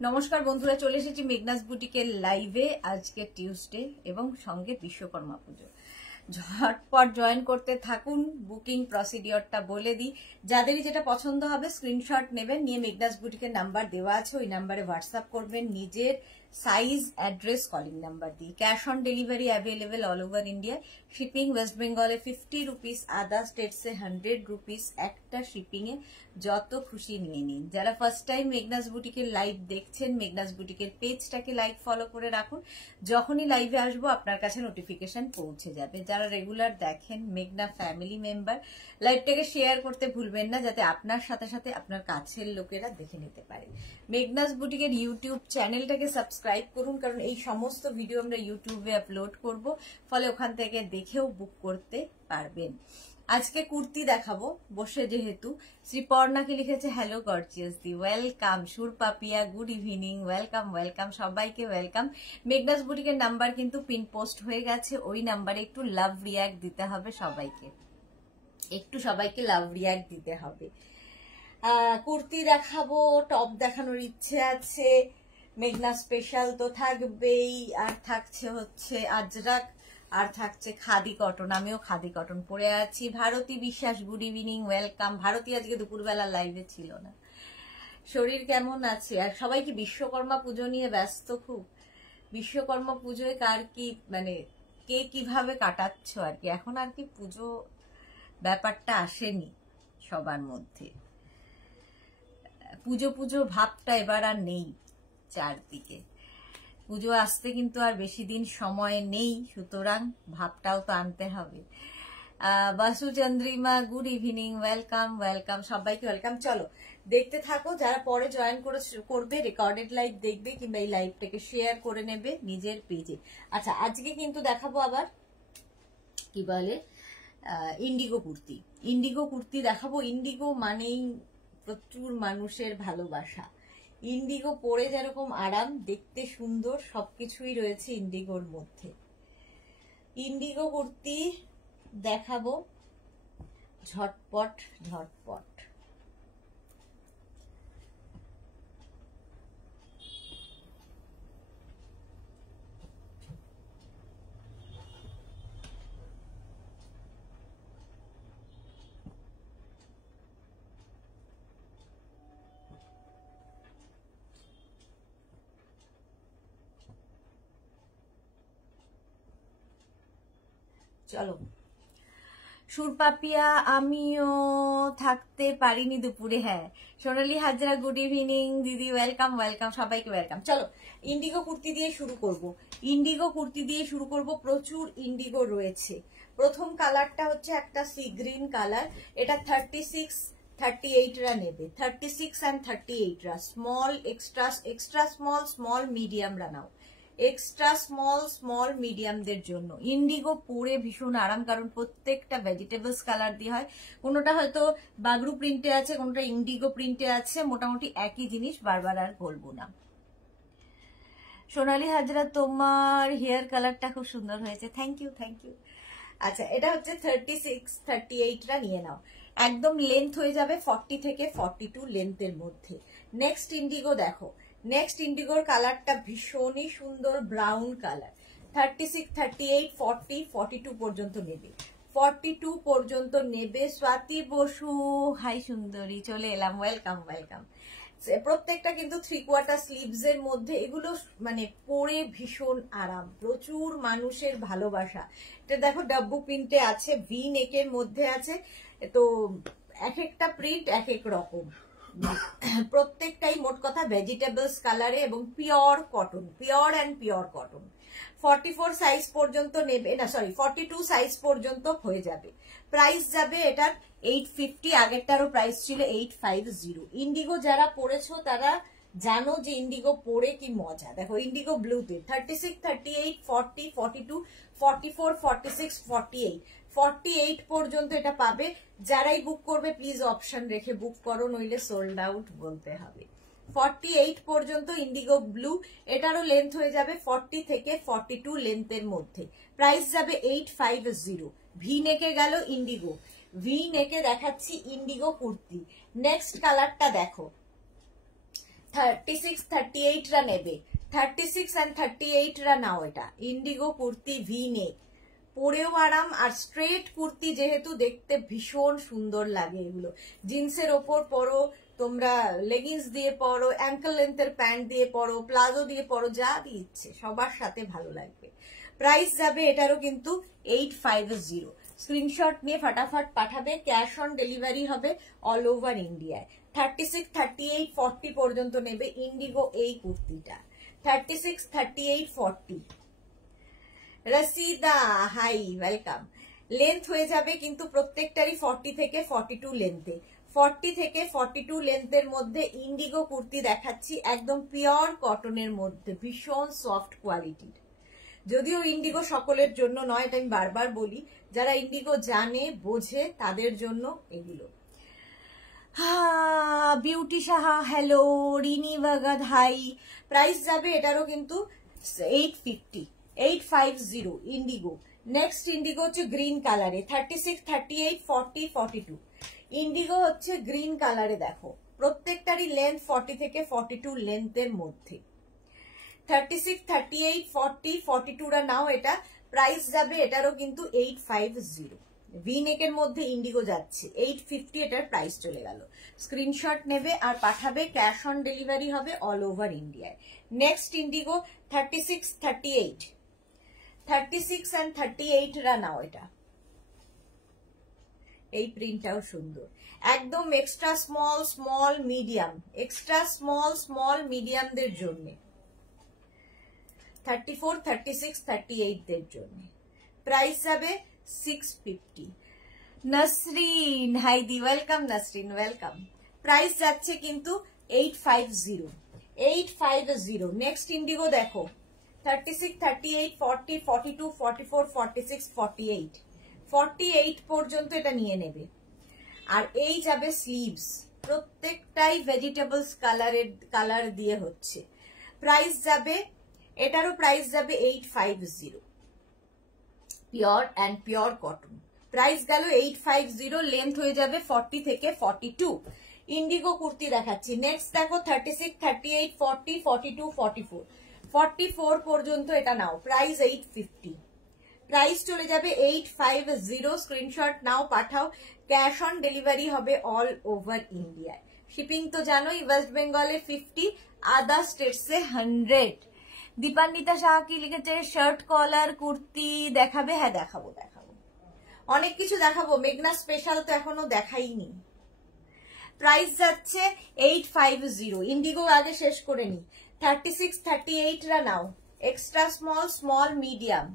নমস্কার বন্ধুরা, চলে এসেছি মেঘনাস বুটিকের লাইভে। আজকে টিউসডে এবং সঙ্গে বিশ্বকর্মা পুজো। ঝটপট জয়েন করতে থাকুন। বুকিং প্রসিডিওরটা বলে দিই, যাদেরই যেটা পছন্দ হবে স্ক্রিনশট নেবেন, নিয়ে মেঘনাস বুটিকের নাম্বার দেওয়া আছে, ওই নাম্বারে হোয়াটসঅ্যাপ করবেন নিজের সাইজ, অ্যাড্রেস, কলিং নাম্বার দিয়ে। Cash on delivery available all over India. Shipping West বেঙ্গলে 50 রুপিস, আদার স্টেটসে 100 রুপিস। একটা শিপিং এ যত খুশি নিয়ে নিন। যারা ফার্স্ট টাইম মেঘনাস বুটিকের লাইভ দেখছেন, মেঘনাস বুটিকের পেজটাকে লাইক ফলো করে রাখুন। যখনই লাইভে আসবো আপনার কাছে নোটিফিকেশন পৌঁছে যাবে। যারা রেগুলার দেখেন, মেঘনা ফ্যামিলি মেম্বার, লাইভটাকে শেয়ার করতে ভুলবেন না, যাতে আপনার সাথে সাথে আপনার কাছের লোকেরা দেখে নিতে পারে। মেঘনাস বুটিকের ইউটিউব চ্যানেলটাকে সাবস্ক্রাইব করুন, কারণ এই সমস্ত ভিডিও আমরা ইউটিউবে আপলোড করব, ফলে ওখান থেকে দেখেও বুক করতে পারবেন। আজকে কুর্তি দেখাবো বসে, যেহেতু শ্রীপর্ণাকে লিখেছে হ্যালো গর্জিয়াস দি, welcome. Sur Papiya good evening, welcome welcome, সবাইকে ওয়েলকাম। মেঘনাস বুটিকের নাম্বার কিন্তু পিন পোস্ট হয়ে গেছে, ওই নাম্বারে একটু লাভ রিয়াক্ট দিতে হবে সবাইকে, সবাইকে লাভ রিয়াক্ট দিতে হবে। কুর্তি দেখাবো, টপ দেখানোর ইচ্ছে আছে। মেঘনা স্পেশাল তো থাকবেই, আর থাকছে হচ্ছে আজরাক, আর থাকছে খাদি কটন। আমিও খাদি কটন পরে আছি। ভারতী বিশ্বাস গুড ইভিনিং, ওয়েলকাম। ভারতী আজকে দুপুরবেলা লাইভে ছিল না। শরীর কেমন আছে? আর সবাই কি বিশ্বকর্মা পুজো নিয়ে ব্যস্ত খুব? বিশ্বকর্মা পুজোয় কার কি, মানে কে কিভাবে কাটাচ্ছ আর কি? এখন আর কি পুজো ব্যাপারটা আসেনি সবার মধ্যে। পুজো পুজো ভাবটা এবার আর নেই চারদিকে। পুজো আসতে কিন্তু আর বেশি দিন সময় নেই, সুতরাং ভাবটাও তো আনতে হবে। Basu Chandrima good evening, welcome welcome, সবাইকে ওয়েলকাম। চলো দেখতে থাকো। যারা পরে জয়েন করবে, রেকর্ডেড লাইভ দেখবে কিংবা এই লাইভটাকে শেয়ার করে নেবে নিজের পেজে। আচ্ছা, আজকে কিন্তু দেখাবো আবার কি বলে ইন্ডিগো কুর্তি। ইন্ডিগো কুর্তি দেখাবো। ইন্ডিগো মানেই প্রচুর মানুষের ভালোবাসা। ইন্ডিগো পরে যেরকম আরাম, দেখতে সুন্দর, সবকিছুই রয়েছে ইন্ডিগোর মধ্যে। ইন্ডিগো কুর্তি দেখাবো ঝটপট ঝটপট। চলো। সুরপাপিয়া আমিও থাকতে পারিনি দুপুরে। হ্যাঁ, সোনালী হাজরা গুড ইভিনিং দিদি, ওয়েলকাম ওয়েলকাম, সবাইকে ওয়েলকাম। চলো ইন্ডিগো কুর্তি দিয়ে শুরু করব। ইন্ডিগো কুর্তি দিয়ে শুরু করব। প্রচুর ইন্ডিগো রয়েছে। প্রথম কালারটা হচ্ছে একটা সি গ্রিন কালার। এটা 36-38রা নেবে, 36 and 38রা। স্মল, এক্সট্রা স্মল, স্মল মিডিয়ামরা নাও। এক্সট্রা স্মল, স্মল মিডিয়ামদের জন্য ইন্ডিগো পরে ভীষণ আরাম, কারণ প্রত্যেকটা ভেজিটেবলস কালার দিয়ে হয়। কোনোটা হয়তো বাগরু প্রিন্টে আছে, কোনোটা ইন্ডিগো প্রিন্টে আছে, মোটামুটি একই জিনিস, বারবার আর বলবো না। সোনালী হাজরা, তোমার হেয়ার কালারটা খুব সুন্দর হয়েছে, থ্যাংক ইউ থ্যাংক ইউ। আচ্ছা, এটা হচ্ছে 36-38রা নিয়ে নাও। একদম লেন্থ হয়ে যাবে 40 থেকে 42 লেন্থের মধ্যে। নেক্সট ইন্ডিগো দেখো। নেক্সট ইন্ডিগোর কালারটা ভীষণই সুন্দর, ব্রাউন কালার। 36, 38, 40, 42 পর্যন্ত নেবে। 42 পর্যন্ত নেবে। স্বাতি বসু, হাই সুন্দরী, চলে এলাম, ওয়েলকাম ওয়েলকাম। প্রত্যেকটা কিন্তু 3/4 স্লিভস এর মধ্যে। এগুলো মানে পরে ভীষণ আরাম, প্রচুর মানুষের ভালোবাসা। এটা দেখো ডাব্বু প্রিন্টে আছে, ভি নেকের মধ্যে আছে। তো এক একটা প্রিন্ট এক এক রকম, প্রত্যেকটাই মোট কথা ভেজিটেবলস কালারে এবং pure cotton, pure and pure cotton. 44 size পর্যন্ত নেবে, না সরি 42 সাইজ পর্যন্ত হয়ে যাবে। প্রাইস যাবে এটার 850, আগেরটারও প্রাইস ছিল 850। ইন্ডিগো যারা পরেছো তারা জানো যে ইন্ডিগো পরে কি মজা। দেখো ইন্ডিগো ব্লুতে 36, 38, 40, 42, 44, 46, 48, 48 পর্যন্ত এটা পাবে। যারাই বুক করবে প্লিজ অপশন রেখে বুক করো, নইলে সোল্ড আউট বলতে হবে। 48 পর্যন্ত ইন্ডিগো ব্লু। এটারও লেন্থ হয়ে যাবে 40 থেকে 42 লেন্থের মধ্যে। প্রাইস যাবে 850। ভি নেকে গেল ইন্ডিগো। ভি নেকে দেখাচ্ছি ইন্ডিগো কুর্তি। নেক্সট কালারটা দেখো, 36 38 রা নেবে, 36 and 38 রা নাও। এটা ইন্ডিগো কুর্তি, ভি নেক, পরেও আরাম, আর স্ট্রেট কুর্তি যেহেতু দেখতে ভীষণ সুন্দর লাগে। এগুলো জিন্সের ওপর পরো, তোমরা লেগিংস দিয়ে পরো, অ্যাঙ্কেল লেন্থের প্যান্ট দিয়ে পরো, প্লাজো দিয়ে পরো, যা দিচ্ছে সবার সাথে ভালো লাগবে। প্রাইস যাবে এটারও কিন্তু 850। স্ক্রিনশট নিয়ে ফাটাফাট পাঠাবে, ক্যাশ অন ডেলিভারি হবে অল ওভার ইন্ডিয়ায়। 36 38 40 পর্যন্ত নেবে ইন্ডিগো এই কুর্তিটা। 36 38 40। রসিদা হাই, ওয়েলকাম। লেন্থ হয়ে যাবে কিন্তু প্রত্যেকটারই 40 থেকে 42 লেন্থে। 40 থেকে 42 লেন্থের মধ্যে ইন্ডিগো কুর্তি দেখাচ্ছি, একদম পিওর কটনের মধ্যে, ভীষণ সফট কোয়ালিটির। যদিও ইন্ডিগো সকলের জন্য নয়, এটা আমি বারবার বলি, যারা ইন্ডিগো জানে বোঝে তাদের জন্য এগুলো। বিউটি সাহা হ্যালো, রিনি বাগাদ হাই। প্রাইস যাবে এটারও কিন্তু 850 850 ইন্ডিগো। নেক্সট ইন্ডিগো হচ্ছে গ্রিন কালারে, 36 38 40 42। ইন্ডিগো হচ্ছে গ্রিন কালারে, দেখো প্রত্যেকটারই লেন্থ 40 থেকে 42 লেন্থের মধ্যে। 36 38 40 42 রা নাও এটা। প্রাইস যাবে এটারও কিন্তু 850। ভি নেকের মধ্যে ইন্ডিগো যাচ্ছে, 850 এটার প্রাইস চলে গেল। স্ক্রিনশট নেবে আর পাঠাবে, ক্যাশ অন ডেলিভারি হবে অল ওভার ইন্ডিয়ায়। নেক্সট ইন্ডিগো 36 38 36 and 38 রা নাও এটা। এই প্রিন্টটাও সুন্দর, একদম extra small small medium, extra small small মিডিয়ামদের জন্য, 34 36 38 দের জন্য। প্রাইস যাবে 650। নসরিন হাইদি, ওয়েলকাম নসরিন, ওয়েলকাম। প্রাইস যাচ্ছে কিন্তু 850 850। নেক্সট ইন্ডিগো দেখো, 36 38 40 42 44 46 48 48 পর্যন্ত এটা নিয়ে নেবে। আর এই যাবে স্লিভস, প্রত্যেকটাই ভেজিটেবলস কালার দিয়ে হচ্ছে। প্রাইস যাবে এটারও, প্রাইস যাবে 850, pure and pure cotton. Price গেল 850, লেন্থ হয়ে যাবে 40 থেকে 42। ইন্ডিগো কুর্তি দেখাচ্ছি। নেক্সট দেখো 36 38 40 42 44 44 পর্যন্ত এটা নাও। প্রাইস 850, প্রাইস চলে যাবে 850। স্ক্রিনশট নাও, পাঠাও, ক্যাশ অন ডেলিভারি হবে অল ওভার ইন্ডিয়ায়। শিপিং তো জানোই, ওয়েস্ট বেঙ্গলে 50, আদার স্টেটসে 100। দীপান্বিতা শাহ কি লিখেছে, শার্ট কলার কুর্তি দেখাবে? হ্যাঁ দেখাবো, অনেক কিছু দেখাবো। মেঘনা স্পেশাল তো এখনো দেখাইনি। প্রাইস যাচ্ছে 850। ইন্ডিগো আগে শেষ করে নি। 36 38 রা নাও, এক্সট্রা স্মল স্মল মিডিয়াম,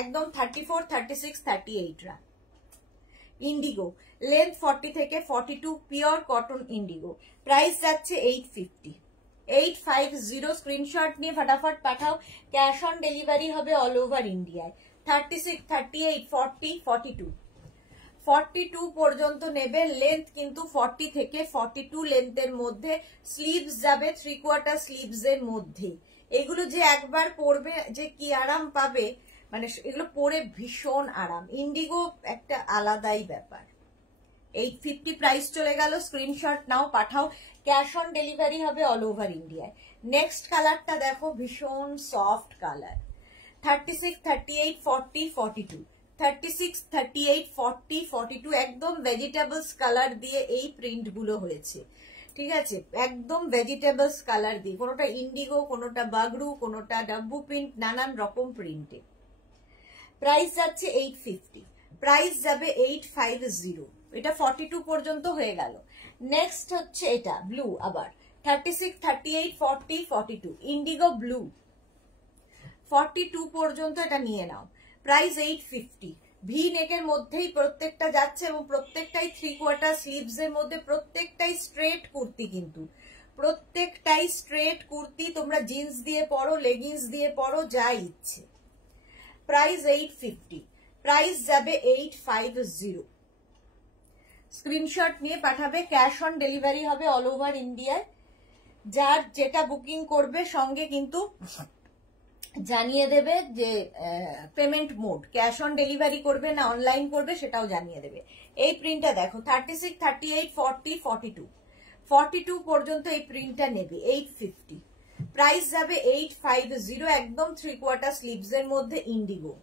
একদম 34 36 38 রা ইন্ডিগো। লেন্থ 40 থেকে 42, পিওর কটন ইন্ডিগো। প্রাইস যাচ্ছে 850 850। স্ক্রিনশট নিয়ে ফটাফট পাঠাও, ক্যাশ অন ডেলিভারি হবে অল ওভার ইন্ডিয়ায়। 36 38 40 42 42 পর্যন্ত নেবে। লেন্থ কিন্তু 40 থেকে 42 লেন্থের মধ্যে। স্লিভস যাবে 3/4 স্লিভস এর মধ্যে। এগুলো যে একবার পরবে যে কি আরাম পাবে, মানে এগুলো পরে ভীষণ আরাম। ইন্ডিগো একটা আলাদাই ব্যাপার। 850 প্রাইস চলে গেল। স্ক্রিনশট নাও, পাঠাও, ক্যাশ অন ডেলিভারি হবে অল ওভার ইন্ডিয়ায়। নেক্সট কালারটা দেখো, ভীষণ সফট কালার। 36 38 40 42 36 38 40 42 একদম ভেজিটেবলস কালার দিয়ে এই প্রিন্ট গুলো হয়েছে। ঠিক আছে, একদম ভেজিটেবলস কালার দিয়ে, কোনোটা ইন্ডিগো, কোনোটা বাগরু, কোনোটা ডাব্বু প্রিন্ট, নানান রকম প্রিন্টে। প্রাইস যাচ্ছে 850, প্রাইস যাবে 850। এটা 42 পর্যন্ত হয়ে গেল। নেক্সট হচ্ছে এটা ব্লু, আবার 36 38 40 42 ইন্ডিগো ব্লু। 42 পর্যন্ত এটা নিয়ে নাও। প্রাইস 850। ভি নেকের মধ্যেই প্রত্যেকটা যাচ্ছে এবং প্রত্যেকটাই 3/4 স্লিভস এর মধ্যে, প্রত্যেকটাই স্ট্রেট কুর্তি, কিন্তু প্রত্যেকটাই স্ট্রেট কুর্তি। তোমরা জিন্স দিয়ে পরো, লেগিংস দিয়ে পরো, যা ইচ্ছে। প্রাইস 850, প্রাইস যাবে 850। স্ক্রিনশট নিয়ে পাঠাবে, ক্যাশ অন ডেলিভারি হবে অল ওভার ইন্ডিয়ায়। যার যেটা বুকিং করবে সঙ্গে কিন্তু জানিয়ে দেবে যে payment mode, cash on delivery করবে না অনলাইন করবে সেটাও জানিয়ে দেবে। এই প্রিন্টটা দেখো, 36 38 40 42 42 পর্যন্ত এই প্রিন্টটা নেবে 850, প্রাইস যাবে 850, একদম 3/4 স্লিভস এর মধ্যে ইন্ডিগো।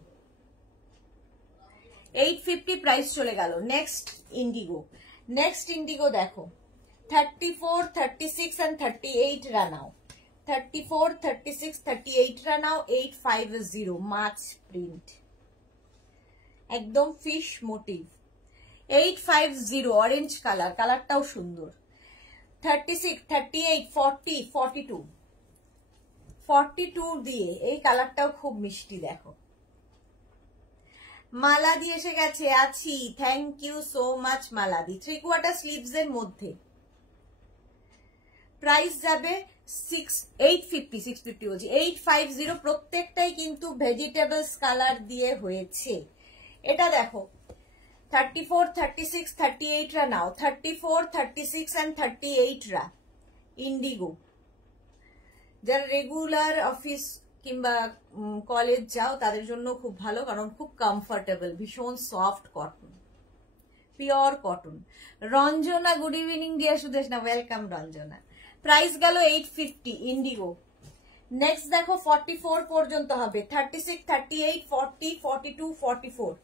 850 প্রাইস চলে গেল। নেক্সট ইন্ডিগো দেখো 34, 36 and 38 রানাও, 34, 36, 38 রানাও 850, মাছ প্রিন্ট, একদম ফিশ মোটিভ 850, অরেঞ্জ কালারটাও সুন্দর। 36, 38, 40, 42, 42 দিয়ে এই কালারটাও খুব মিষ্টি। দেখো মালাদি এসে গেছে, আছি, থ্যাংক ইউ সো মাচ মালাদি। 3/4 স্লিভস এর মধ্যে প্রাইস যাবে 850 বলছি 850, প্রত্যেকটাই কিন্তু ভেজিটেবলস কালার দিয়ে হয়েছে। এটা দেখো 34, 36, 38 রা নাও, 34, 36 and 38 রা ইন্ডিগো। যারা রেগুলার অফিস কিংবা কলেজ যাও তাদের জন্য খুব ভালো, কারণ খুব কমফোর্টেবল, ভীষণ soft cotton, pure cotton. Ranjana good evening deer Sudeshna, welcome Ranjana. Price গেল 850 ইন্ডিগো। নেক্সট দেখো 44 পর্যন্ত হবে, 36, 38, 40, 42, 44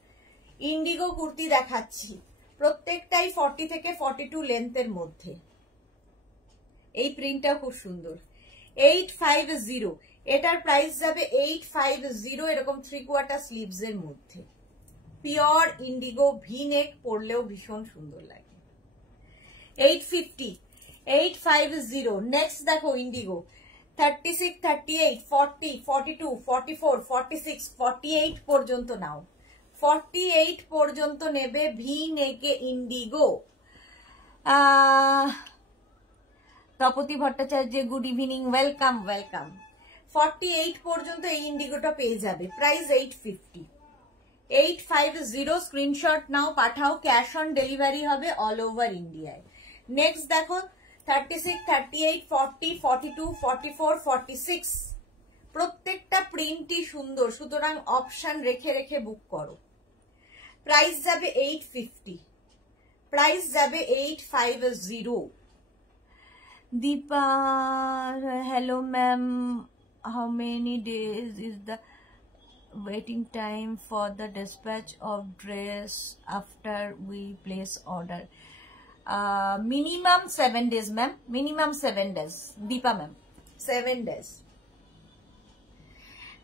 ইন্ডিগো কুর্তি দেখাচ্ছি, প্রত্যেকটাই 40 থেকে 42 লেন্থের মধ্যে। এই প্রিন্টটাও খুব সুন্দর। 850, এটার প্রাইস যাবে 850, এরকম 3/4 স্লিভস এর মধ্যে, পিওর ইন্ডিগো, ভি নেক পরলেও ভীষণ সুন্দর লাগে। 850। নেক্সট দেখো ইন্ডিগো 36, 38, 40, 42, 44, 46, 48 পর্যন্ত নাও, 48 পর্যন্ত নেবে ভি নেকে Indigo. Tapati Bhattacharya good evening, welcome. 48 পর্যন্ত এই ইন্ডিগোটা পেয়ে যাবে, প্রাইস 850। 850 স্ক্রিনশট নাও, পাঠাও, ক্যাশ অন ডেলিভারি হবে অল ওভার ইন্ডিয়ায়। নেক্সট দেখো 36, 38, 40, 42, 44, 46 প্রত্যেকটা প্রিন্টই সুন্দর, সুতরাং অপশন রেখে রেখে বুক করো। প্রাইস যাবে 850, প্রাইস যাবে 850। Dipa, hello ma'am, how many days is the waiting time for the dispatch of dress after we place order? Minimum 7 days ma'am, minimum 7 days, Dipa ma'am 7 days।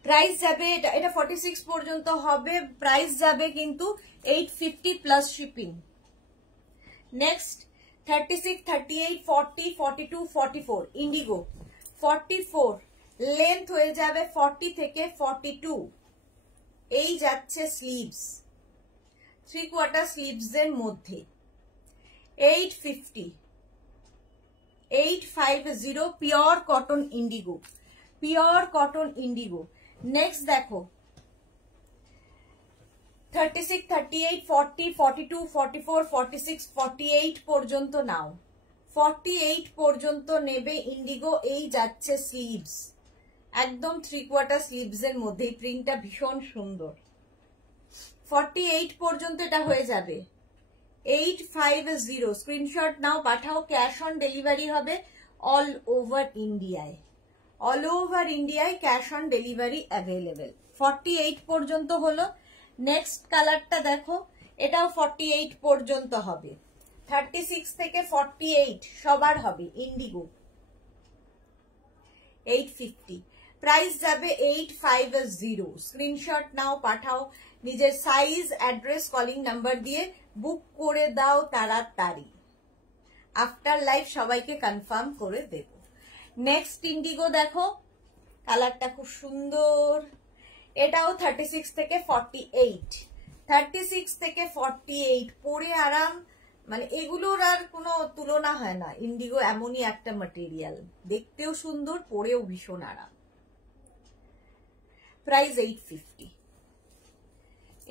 Price যাবে, এটা 46 পর্যন্ত হবে, প্রাইস যাবে কিন্তু 850 plus shipping. Next 36, 38, 40, 42, 44 indigo 44 length হয়ে যাবে 40 থেকে 42, এই যাচ্ছে স্লিভস, 3/4 স্লিভস এর মধ্যে। 850, 850 pure cotton Indigo, pure cotton Indigo. Next দেখো 36, 38, 40, 42, 44, 46, 48 পর্যন্ত নাও, 48 পর্যন্ত নেবে ইন্ডিগো, এই যাচ্ছে স্লিভস, একদম 3/4 স্লিভস এর মধ্যে। এই প্রিন্টটা ভীষণ সুন্দর। 48 পর্যন্ত এটা হয়ে যাবে 850, স্ক্রিনশট নাও, পাঠাও, ক্যাশ অন ডেলিভারি হবে অল ওভার ইন্ডিয়ায়, অল ওভার ইন্ডিয়ায় ক্যাশ অন ডেলিভারি অ্যাভেলেবেল। 48 পর্যন্ত হলো। নেক্সট কালারটা দেখো, এটাও 48 পর্যন্ত হবে, 36 থেকে 48 সবার হবে ইন্ডিগো। 850, প্রাইস যাবে 850, স্ক্রিনশট নাও, পাঠাও, নিজের সাইজ, অ্যাড্রেস, কলিং নাম্বার দিয়ে বুক করে দাও তাড়াতাড়ি, আফটার লাইভ সবাইকে কনফার্ম করে দেব। নেক্সট ইন্ডিগো দেখো, কালারটা খুব সুন্দর, এটাও 36 থেকে 48, 36 থেকে 48 পরে আরাম, মানে এগুলোর আর কোনো তুলনা হয় না। ইন্ডিগো এমনই একটা ম্যাটেরিয়াল, দেখতেও সুন্দর, পরেও ভীষণ আরাম। প্রাইস 850,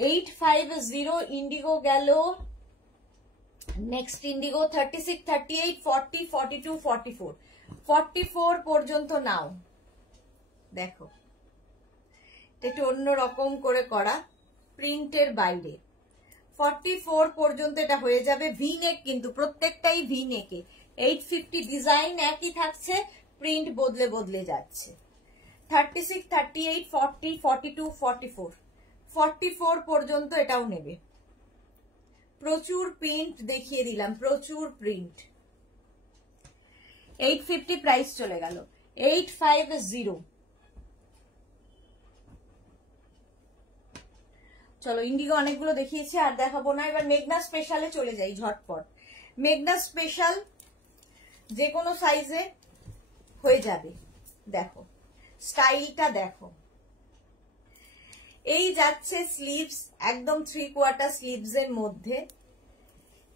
850 ইন্ডিগো গেল। নেক্সট ইন্ডিগো 36, 38, 40, 42, 44 44 পর্যন্ত নাও। দেখো একটু অন্যরকম করে করা, প্রিন্টের বাইরে। 44 পর্যন্ত এটা হয়ে যাবে, ভি নেক কিন্তু প্রত্যেকটাই ভি নেকে, 850 ডিজাইন একই থাকছে, প্রিন্ট বদলে বদলে যাচ্ছে। 36, 38, 40, 42, 44, 44 পর্যন্ত এটাও নেবে। প্রচুর প্রিন্ট দেখিয়ে দিলাম, প্রচুর প্রিন্ট। 850 প্রাইস চলে গেল। 850। চলো ইন্ডিগো অনেকগুলো দেখিয়েছি, আর দেখাবো না। এবার মেঘনা স্পেশালে চলে যাই ঝটপট। মেঘনা স্পেশাল যে কোনো সাইজে হয়ে যাবে। দেখো স্টাইলটা দেখো, এই যাচ্ছে স্লিভস, একদম 3/4 স্লিভস এর মধ্যে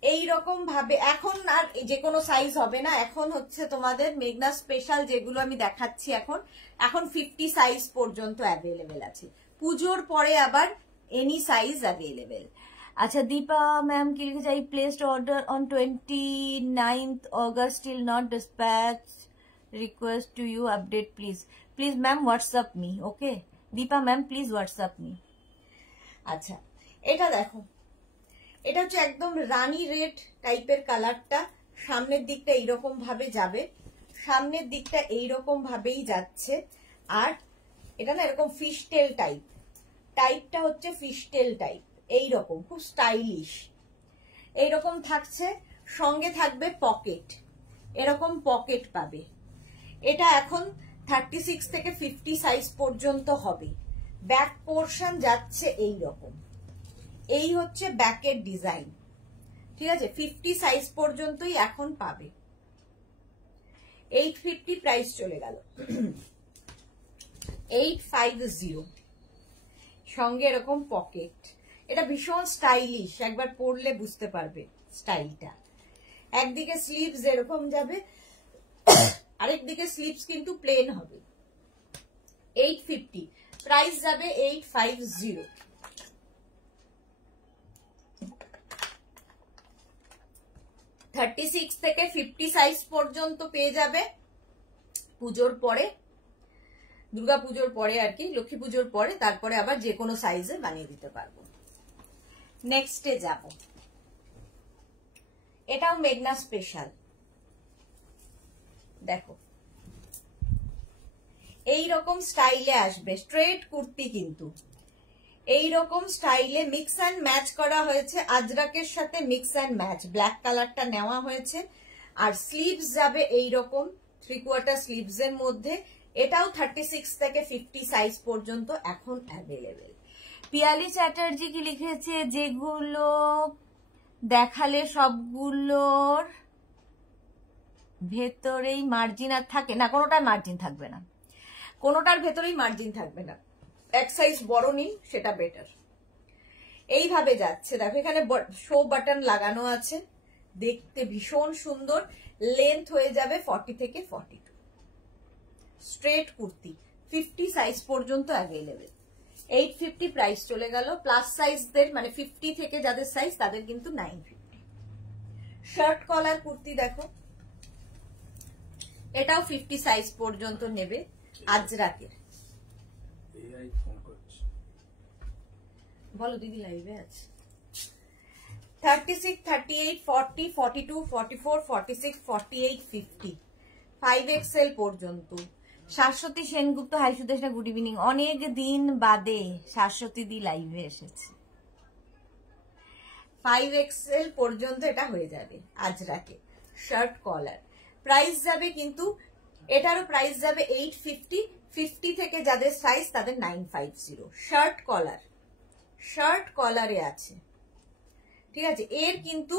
এই রকম ভাবে। এখন আর যে কোনো সাইজ হবে না, এখন হচ্ছে তোমাদের মেঘনা স্পেশাল যেগুলো আমি দেখাচ্ছি এখন 50 সাইজ পর্যন্ত অ্যাভেলেবেল আছে। পুজোর পরে আবার এনি সাইজ অ্যাভেলেবেল। আচ্ছা দীপা ম্যাম কি লিখেছে, I placed order on 29th August, still not dispatched, request to you update please ma'am WhatsApp me, okay Dipa ma'am please WhatsApp me। আচ্ছা এটা দেখো, এটা হচ্ছে একদম রানী রেড টাইপের কালারটা, সামনের দিকটা এইরকম ভাবে যাবে, সামনের দিকটা এইরকম ভাবেই যাচ্ছে। আর এটা না এরকম ফিশটেল টাইপটা হচ্ছে ফিশটেল টাইপ, এইরকম খুব স্টাইলিশ এইরকম থাকছে। সঙ্গে থাকবে পকেট, এরকম পকেট পাবে। এটা এখন 36 থেকে 50 সাইজ পর্যন্ত হবে। ব্যাক পোর্শন যাচ্ছে এইরকম, এই হচ্ছে ব্যাকের ডিজাইন, ঠিক আছে। 50 সাইজ পর্যন্তই এখন পাবে। 850 প্রাইস চলে গেল। 850 সঙ্গে এরকম পকেট, এটা ভীষণ স্টাইলিশ, একবার পরলে বুঝতে পারবে স্টাইলটা। একদিকে স্লিভস এরকম যাবে, আরেকদিকে স্লিভস কিন্তু প্লেন হবে। 850 প্রাইস যাবে 850। 36 থেকে 50 সাইজ পর্যন্ত পেয়ে যাবে পুজোর পরে, দুর্গা পুজোর পরে আর কি, লক্ষ্মী পুজোর পরে, তারপরে আবার যে কোনো সাইজে বানিয়ে দিতে পারবো। নেক্সটে যাব, এটাও মেঘনা স্পেশাল। দেখো এই রকম স্টাইলে আসবে, স্ট্রেট কুর্তি, কিন্তু এই রকম স্টাইলে মিক্স অ্যান্ড ম্যাচ করা হয়েছে, আজরাকের সাথে মিক্স অ্যান্ড ম্যাচ, ব্ল্যাক কালারটা নেওয়া হয়েছে। আর স্লিভস যাবে এইরকম 3/4 স্লিভস এর মধ্যে। এটাও 36 থেকে 50 সাইজ পর্যন্ত এখন অ্যাভেলেবেল। পিয়ালি চ্যাটার্জি কি লিখেছে, যেগুলো দেখালে সবগুলোর ভেতরেই মার্জিন আর থাকে না? কোনোটার মার্জিন থাকবে না, কোনোটার ভেতরেই মার্জিন থাকবে না। এক সাইজ বড় নিন, সেটা বেটার। এইভাবে যাচ্ছে, দেখো এখানে শো বাটন লাগানো আছে, দেখতে ভীষণ সুন্দর। লেন্থ হয়ে যাবে 40 থেকে 42। স্ট্রেট কুর্তি 50 সাইজ পর্যন্ত অ্যাভেলেবেল। 850 প্রাইস চলে গেল। প্লাস সাইজদের মানে 50 থেকে যাদের সাইজ তাদের কিন্তু 950। শার্ট কলার কুর্তি দেখো, এটাও 50 সাইজ পর্যন্ত নেবে, আজরাকের। বলো দিদি লাইভে আছে। 36, 38, 40, 42, 44, 46, 48, 50 5XL পর্যন্ত। Shashwati Sengupta, hi Sudeshna, good evening. অনেক দিন বাদে শাশ্বতী দি লাইভে এসেছে। 5XL পর্যন্ত এটা হয়ে যাবে আজরাকে। শার্ট কলার প্রাইস যাবে, কিন্তু এটারও প্রাইস যাবে 850। 50 থেকে যাদের সাইজ তাদের 950। শার্ট কলারে আছে, ঠিক আছে। এর কিন্তু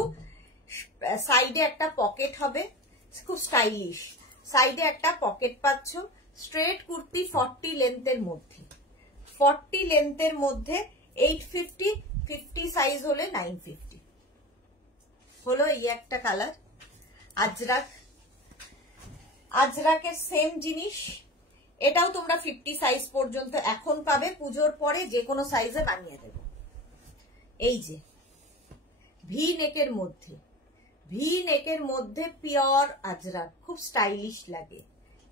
সাইডে একটা পকেট হবে, খুব স্টাইলিশ। সাইডে একটা পকেট পাচ্ছ। স্ট্রেট কুর্তি 40 লেন্থের মধ্যে, 40 লেন্থের মধ্যে 850। 50 সাইজ হলে 950 হলো। এই একটা কালার আজরাকের সেম জিনিস, এটাও তোমরা 50 সাইজ পর্যন্ত এখন পাবে। পুজোর পরে যে কোনো সাইজে বানিয়ে দেব। এই যে ভি নেকের মধ্যে পিওর আজরাক, খুব স্টাইলিশ লাগে।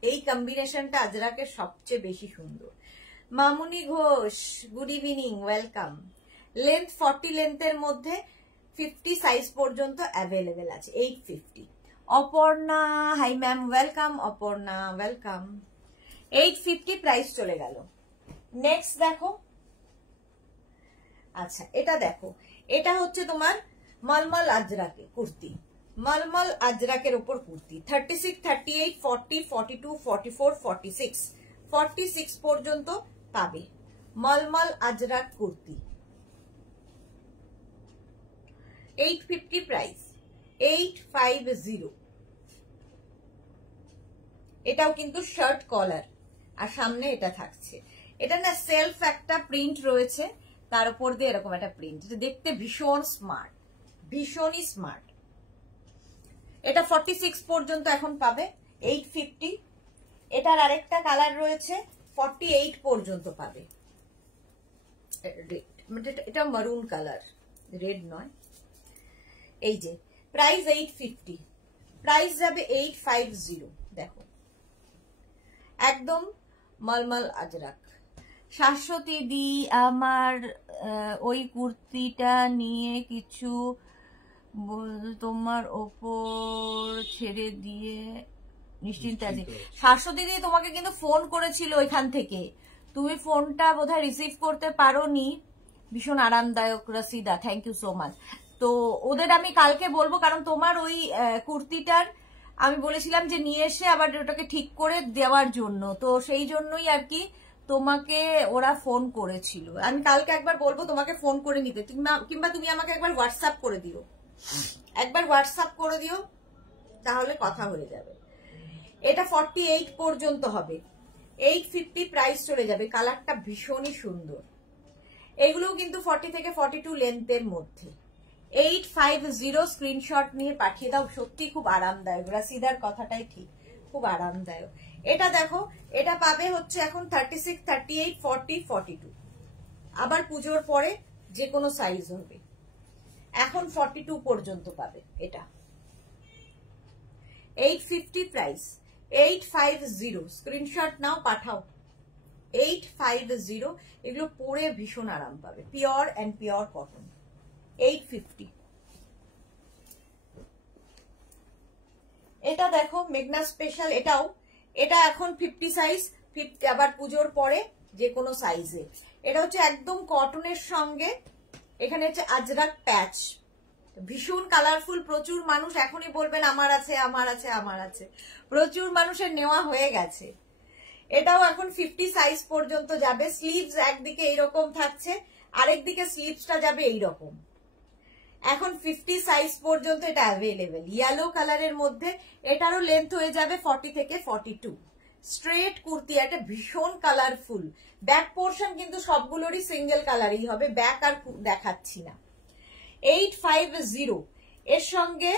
এই কম্বিনেশনটা আজরাকের সবচেয়ে বেশি সুন্দর। মামুনি Ghosh, good evening, welcome. Length 40 লেন্থের মধ্যে 50 সাইজ পর্যন্ত অ্যাভেলেবেল আছে। 850। Aparna, hi ma'am, welcome Aparna, welcome. 850 price চলে গেল। নেক্সট দেখো, আচ্ছা এটা দেখো, এটা হচ্ছে তোমার মলমল আজরাকে কুর্তি, মলমল আজরাকের উপর কুর্তি। 36, 38, 40, 42, 44, 46, 46 পর্যন্ত পাবে মলমল আজরাক কুর্তি। 850 প্রাইস, 850। এটাও কিন্তু শার্ট কলার আর সামনে এটা থাকছে। এটা না সেলফ একটা প্রিন্ট রয়েছে, তার উপর দিয়ে এরকম একটা প্রিন্ট, এটা দেখতে ভীষণ স্মার্ট, ভীষণই স্মার্ট। এটা 46 পর্যন্ত এখন পাবে 850। এটার আরেকটা কালার রয়েছে 48 পর্যন্ত পাবে। এটা মারুন কালার, রেড নয়। এই যে প্রাইস 850, প্রাইস যাবে 850। দেখো একদম মলমল আজরাক। শাশ্বতী দি, আমার ওই কুর্তিটা নিয়ে কিছু তোমার ওপর ছেড়ে দিয়ে নিশ্চিন্তে আছি। শাশ্বতী দি তোমাকে কিন্তু ফোন করেছিল ওইখান থেকে, তুমি ফোনটা বোধহয় রিসিভ করতে পারোনি। ভীষণ আরামদায়ক রসিদা, থ্যাংক ইউ সো মাচ। তো ওদের আমি কালকে বলবো, কারণ তোমার ওই কুর্তিটার আমি বলেছিলাম যে নিয়ে এসে আবার ওটাকে ঠিক করে দেওয়ার জন্য, তো সেই জন্যই আর কি তোমাকে ওরা ফোন করেছিল। আমি কালকে একবার বলবো তোমাকে ফোন করে নিতে, কিংবা তুমি আমাকে একবার হোয়াটসঅ্যাপ করে দিও, একবার হোয়াটসঅ্যাপ করে দিও, তাহলে কথা হয়ে যাবে। এটা 48 পর্যন্ত হবে, 850 প্রাইস চলে যাবে। কালারটা ভীষণই সুন্দর। এগুলোও কিন্তু 40 থেকে 42 লেন্থের মধ্যে। 850 স্ক্রিনশট নিয়ে পাঠিয়ে দাও। সত্যি খুব আরামদায়ক, রাসিদার কথাটাই ঠিক, খুব আরামদায়ক। এটা দেখো, এটা পাবে হচ্ছে এখন 36, 38, 40, 42। আবার পুজোর পরে যে কোনো সাইজ হবে। এখন 42 পর্যন্ত পাবে। এটা 850 প্রাইস, 850 স্ক্রিনশট নাও, পাঠাও। 850, এগুলো পরে ভীষণ আরাম পাবে, পিওর এন্ড পিওর কটন। 850। এটা দেখো মেঘনা স্পেশাল, এটাও, এটা এখন 50 সাইজ, 50 আবার পুজোর পরে যে কোনো সাইজে। এটা হচ্ছে একদম কটনের সঙ্গে, এখানে হচ্ছে আজরাক প্যাচ, ভীষণ কালারফুল। প্রচুর মানুষ এখনই বলবেন আমার আছে, আমার আছে, আমার আছে। প্রচুর মানুষের নেওয়া হয়ে গেছে। এটাও এখন 50 সাইজ পর্যন্ত যাবে। স্লিভস একদিকে এইরকম থাকছে, আরেকদিকে স্লিভসটা যাবে এইরকম। এখন 50 সাইজ পর্যন্ত এটা অ্যাভেলেবেল। ইয়েলো কালারের মধ্যে, এটারও লেন্থ হয়ে যাবে 40 থেকে 42। স্ট্রেট কুর্তি, এটা ভীষণ কালারফুল। ব্যাক পোর্শন কিন্তু সবগুলোরই সিঙ্গেল কালারই হবে, ব্যাক আর দেখাচ্ছি না। 850। এর সঙ্গে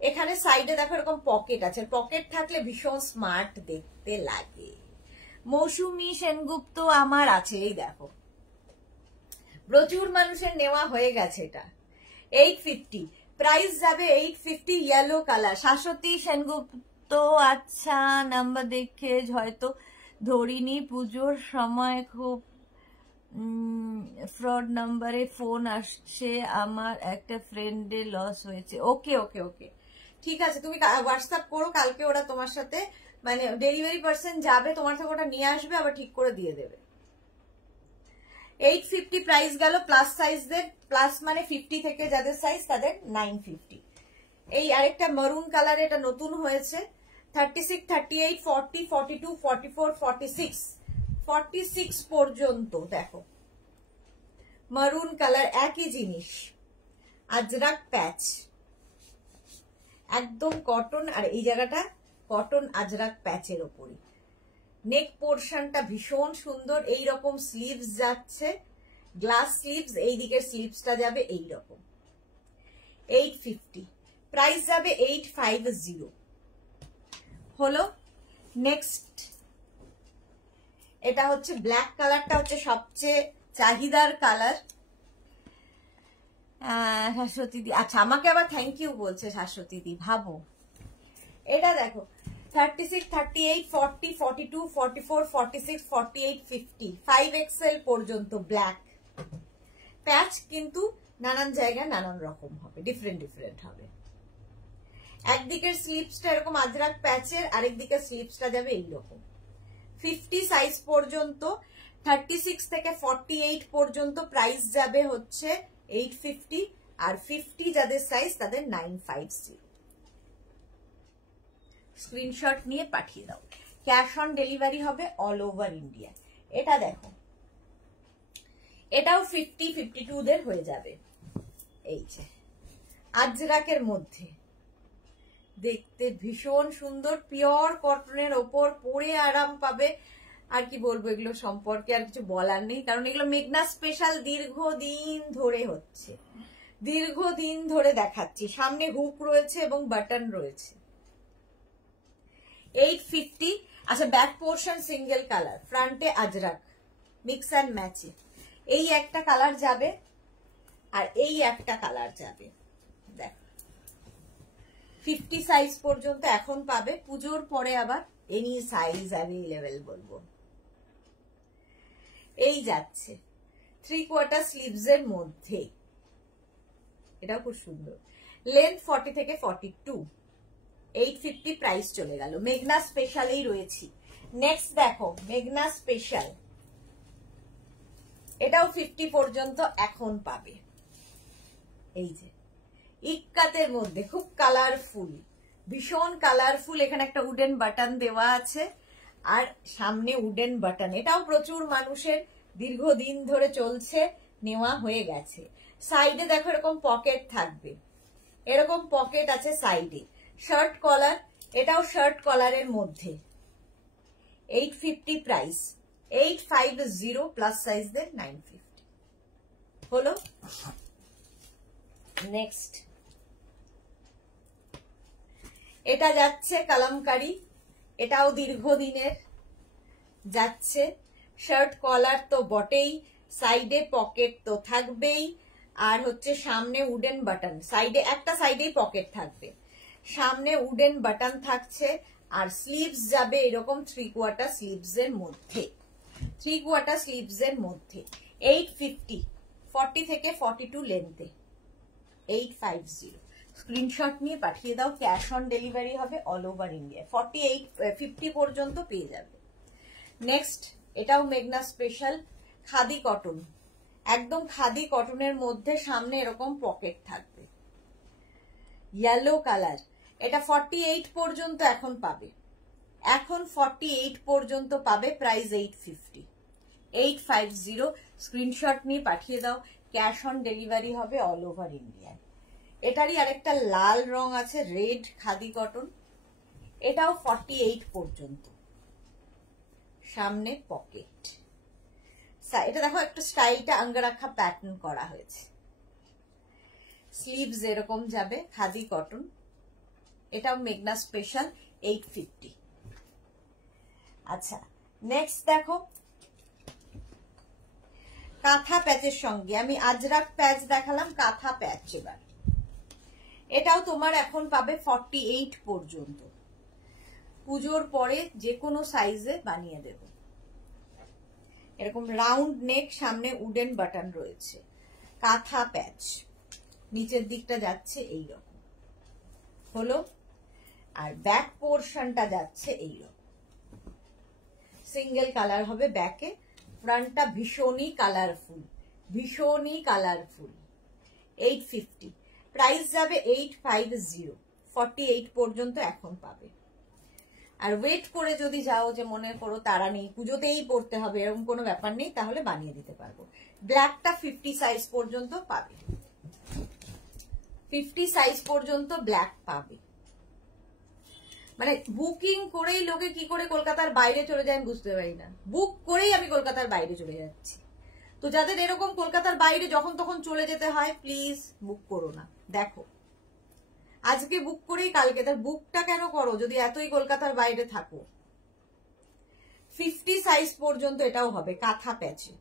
এখানে সাইডে দেখো এরকম পকেট আছে, পকেট থাকলে ভীষণ স্মার্ট দেখতে লাগে। মৌসুমী সেনগুপ্ত, আমার আছে, এই দেখো প্রচুর মানুষের নেওয়া হয়ে গেছে। এটা 850 প্রাইস যাবে, 850। Yellow colour. শাশ্বতী সেনগুপ্ত, আচ্ছা নাম্বার দেখে হয়তো ধরিনি, পুজোর সময় খুব ফ্রড নাম্বারে ফোন আসছে, আমার একটা ফ্রেন্ডের লস হয়েছে। ওকে ওকে ওকে, ঠিক আছে, তুমি হোয়াটসঅ্যাপ করো, কালকে ওরা তোমার সাথে মানে ডেলিভারি পার্সন যাবে তোমার থেকে, ওটা নিয়ে আসবে, আবার ঠিক করে দিয়ে দেবে। 850 প্রাইস গেল। প্লাস সাইজদের, প্লাস মানে 50 থেকে যাদের সাইজ তাদের 950। এই আরেকটা মারুন কালার, এটা নতুন হয়েছে। 36, 38, 40, 42, 44, 46, 46 পর্যন্ত। দেখো মারুন কালার, একই জিনিস, আজরাক প্যাচ, একদম কটন, আর এই জায়গাটা কটন আজরাক প্যাচের ওপরই। নেক পোর্শনটা ভীষণ সুন্দর, এইরকম স্লিভস যাচ্ছে, গ্লাস স্লিভস, এই দিকের স্লিভসটা যাবে এইরকম। 850 প্রাইস যাবে, 850 হলো। নেক্সট এটা হচ্ছে ব্ল্যাক কালারটা, হচ্ছে সবচেয়ে চাহিদার কালার। শাশ্বতী দি, আচ্ছা আমাকে আবার থ্যাংক ইউ বলছে শাশ্বতী দি, ভাবো। এটা দেখো 36, 38, 40, 42, 44, 46, 48, 50, 5XL পর্যন্ত ব্ল্যাক প্যাচ, কিন্তু নানান জায়গায় নানান রকম হবে, ডিফারেন্ট ডিফারেন্ট হবে। একদিকের স্লিপসটা এরকম আজরাক প্যাচের, আরেক দিকের স্লিপসটা যাবে এইরকম। 50 সাইজ পর্যন্ত, 36 থেকে 48 পর্যন্ত প্রাইস যাবে হচ্ছে 850, আর 50 যাদের সাইজ তাদের 950। স্ক্রিনশট নিয়ে পাঠিয়ে দাও। ক্যাশ অন ডেলিভারি হবে অল ওভার ইন্ডিয়া। এটা দেখো, এটাও 50-52 দের হয়ে যাবে। এই যে আজরাকের মধ্যে দেখতে ভীষণ সুন্দর, পিওর কটনের ওপর, পরে আরাম পাবে। আর কি বলবো, এগুলো সম্পর্কে আর কিছু বলার নেই, কারণ এগুলো মেঘনা স্পেশাল দীর্ঘদিন ধরে হচ্ছে, দীর্ঘদিন ধরে দেখাচ্ছি। সামনে হুক রয়েছে এবং বাটন রয়েছে। 850। আচ্ছা, ব্যাক পোর্শন সিঙ্গেল কালার, ফ্রন্টে আজরাক, মিক্স অ্যান্ড ম্যাচে। এই একটা কালার যাবে আর এই একটা কালার যাবে। দেখ, 50 সাইজ পর্যন্ত এখন পাবে, পুজোর পরে আবার এনি সাইজ অ্যাভেলেবেল বলবো। এই যাচ্ছে 3/4 স্লিভস এর মধ্যে, এটাও খুব সুন্দর। লেন্থ 40 থেকে 42, 850 প্রাইস চলে গেল। মেঘনা স্পেশালেই রয়েছি। নেক্সট দেখো, মেঘনা স্পেশাল, এটাও 50 পর্যন্ত এখন পাবে। এই যে ইক্কাতের মধ্যে খুব কালারফুল, ভীষণ কালারফুল। এখানে একটা উডেন বাটন দেওয়া আছে আর সামনে উডেন বাটন। এটাও প্রচুর মানুষের দীর্ঘদিন ধরে চলছে, নেওয়া হয়ে গেছে। সাইডে দেখো এরকম পকেট থাকবে, এরকম পকেট আছে সাইডে। শার্ট কলার, এটাও শার্ট কলারের মধ্যে। 850 প্রাইস, 850 প্লাস সাইজদের 950 হলো। নেক্সট এটা যাচ্ছে কালামকারি, এটাও দীর্ঘদিনের যাচ্ছে। শার্ট কলার তো বটেই, সাইডে পকেট তো থাকবেই, আর হচ্ছে সামনে উডেন বাটন। সাইডে একটা সাইডেই পকেট থাকবে, সামনে উডেন বাটন থাকছে। আর স্লিভস যাবে এরকম 3/4 স্লিভস এর মধ্যে, 3/4 স্লিভস এর মধ্যে। 850, 40 থেকে 42 লেন্থে, 850। স্ক্রিনশট নিয়ে পাঠিয়ে দাও। ক্যাশ অন ডেলিভারি হবে অল ওভার ইন্ডিয়া। 50 পর্যন্ত পেয়ে যাবে। নেক্সট, এটাও মেঘনা স্পেশাল, খাদি কটন, একদম খাদি কটনের মধ্যে, সামনে এরকম পকেট থাকবে, ইয়েলো কালার। এটা 48 পর্যন্ত এখন পাবে, এখন 48 পর্যন্ত পাবে। প্রাইস 850, 850। স্ক্রিনশট নিয়ে পাঠিয়ে দাও। ক্যাশ অন ডেলিভারি হবে অল ওভার ইন্ডিয়ায়। এটারই আরেকটা লাল রং আছে, রেড খাদি কটন, এটাও 48 পর্যন্ত, সামনে পকেট। এটা দেখো একটু স্টাইলটা আঙ্গারাখা প্যাটার্ন করা হয়েছে। স্লিভস এরকম যাবে, খাদি কটন। এটাও মেঘনা স্পেশাল, 850। আচ্ছা, নেক্সট দেখো কাঁথা প্যাচের সঙ্গে, আমি আজরাক প্যাচ দেখালাম, কাঁথা প্যাচ এবার। এটাও তোমার এখন পাবে 48 পর্যন্ত, পুজোর পরে যে কোনো সাইজে বানিয়ে দেব। এরকম রাউন্ড নেক, সামনে উডেন বাটন রয়েছে, কাঁথা প্যাচ, নিচের দিকটা যাচ্ছে এইরকম হলো। আর ব্যাক পোর্শনটা যাচ্ছে এইরকম, সিঙ্গেল কালার হবে ব্যাকে। ফ্রন্টটা ভীষণই কালারফুল, ভীষণই কালারফুল। 850 প্রাইস যাবে, 850, 48 পর্যন্ত এখন পাবে। আর ওয়েট করে যদি যাও, যে মনে করো তারা নেই, পুজোতেই পড়তে হবে, এরকম কোনো ব্যাপার নেই, তাহলে বানিয়ে দিতে পারবো। ব্ল্যাকটা 50 সাইজ পর্যন্ত পাবে, 50 সাইজ পর্যন্ত ব্ল্যাক পাবে। মানে বুকিং করেই লোকে কি করে কলকাতার বাইরে চলে যায় আমি বুঝতে পারি না। বুক করেই আমি কলকাতার বাইরে চলে যাচ্ছি। তো যাদের এরকম কলকাতার বাইরে যখন তখন চলে যেতে হয়, প্লিজ বুক করো না। দেখো, আজকে বুক করেই কালকে, তার বুকটা কেন করো যদি এতই কলকাতার বাইরে থাকো। 50 সাইজ পর্যন্ত এটাও হবে, কাঁথা প্যাচে,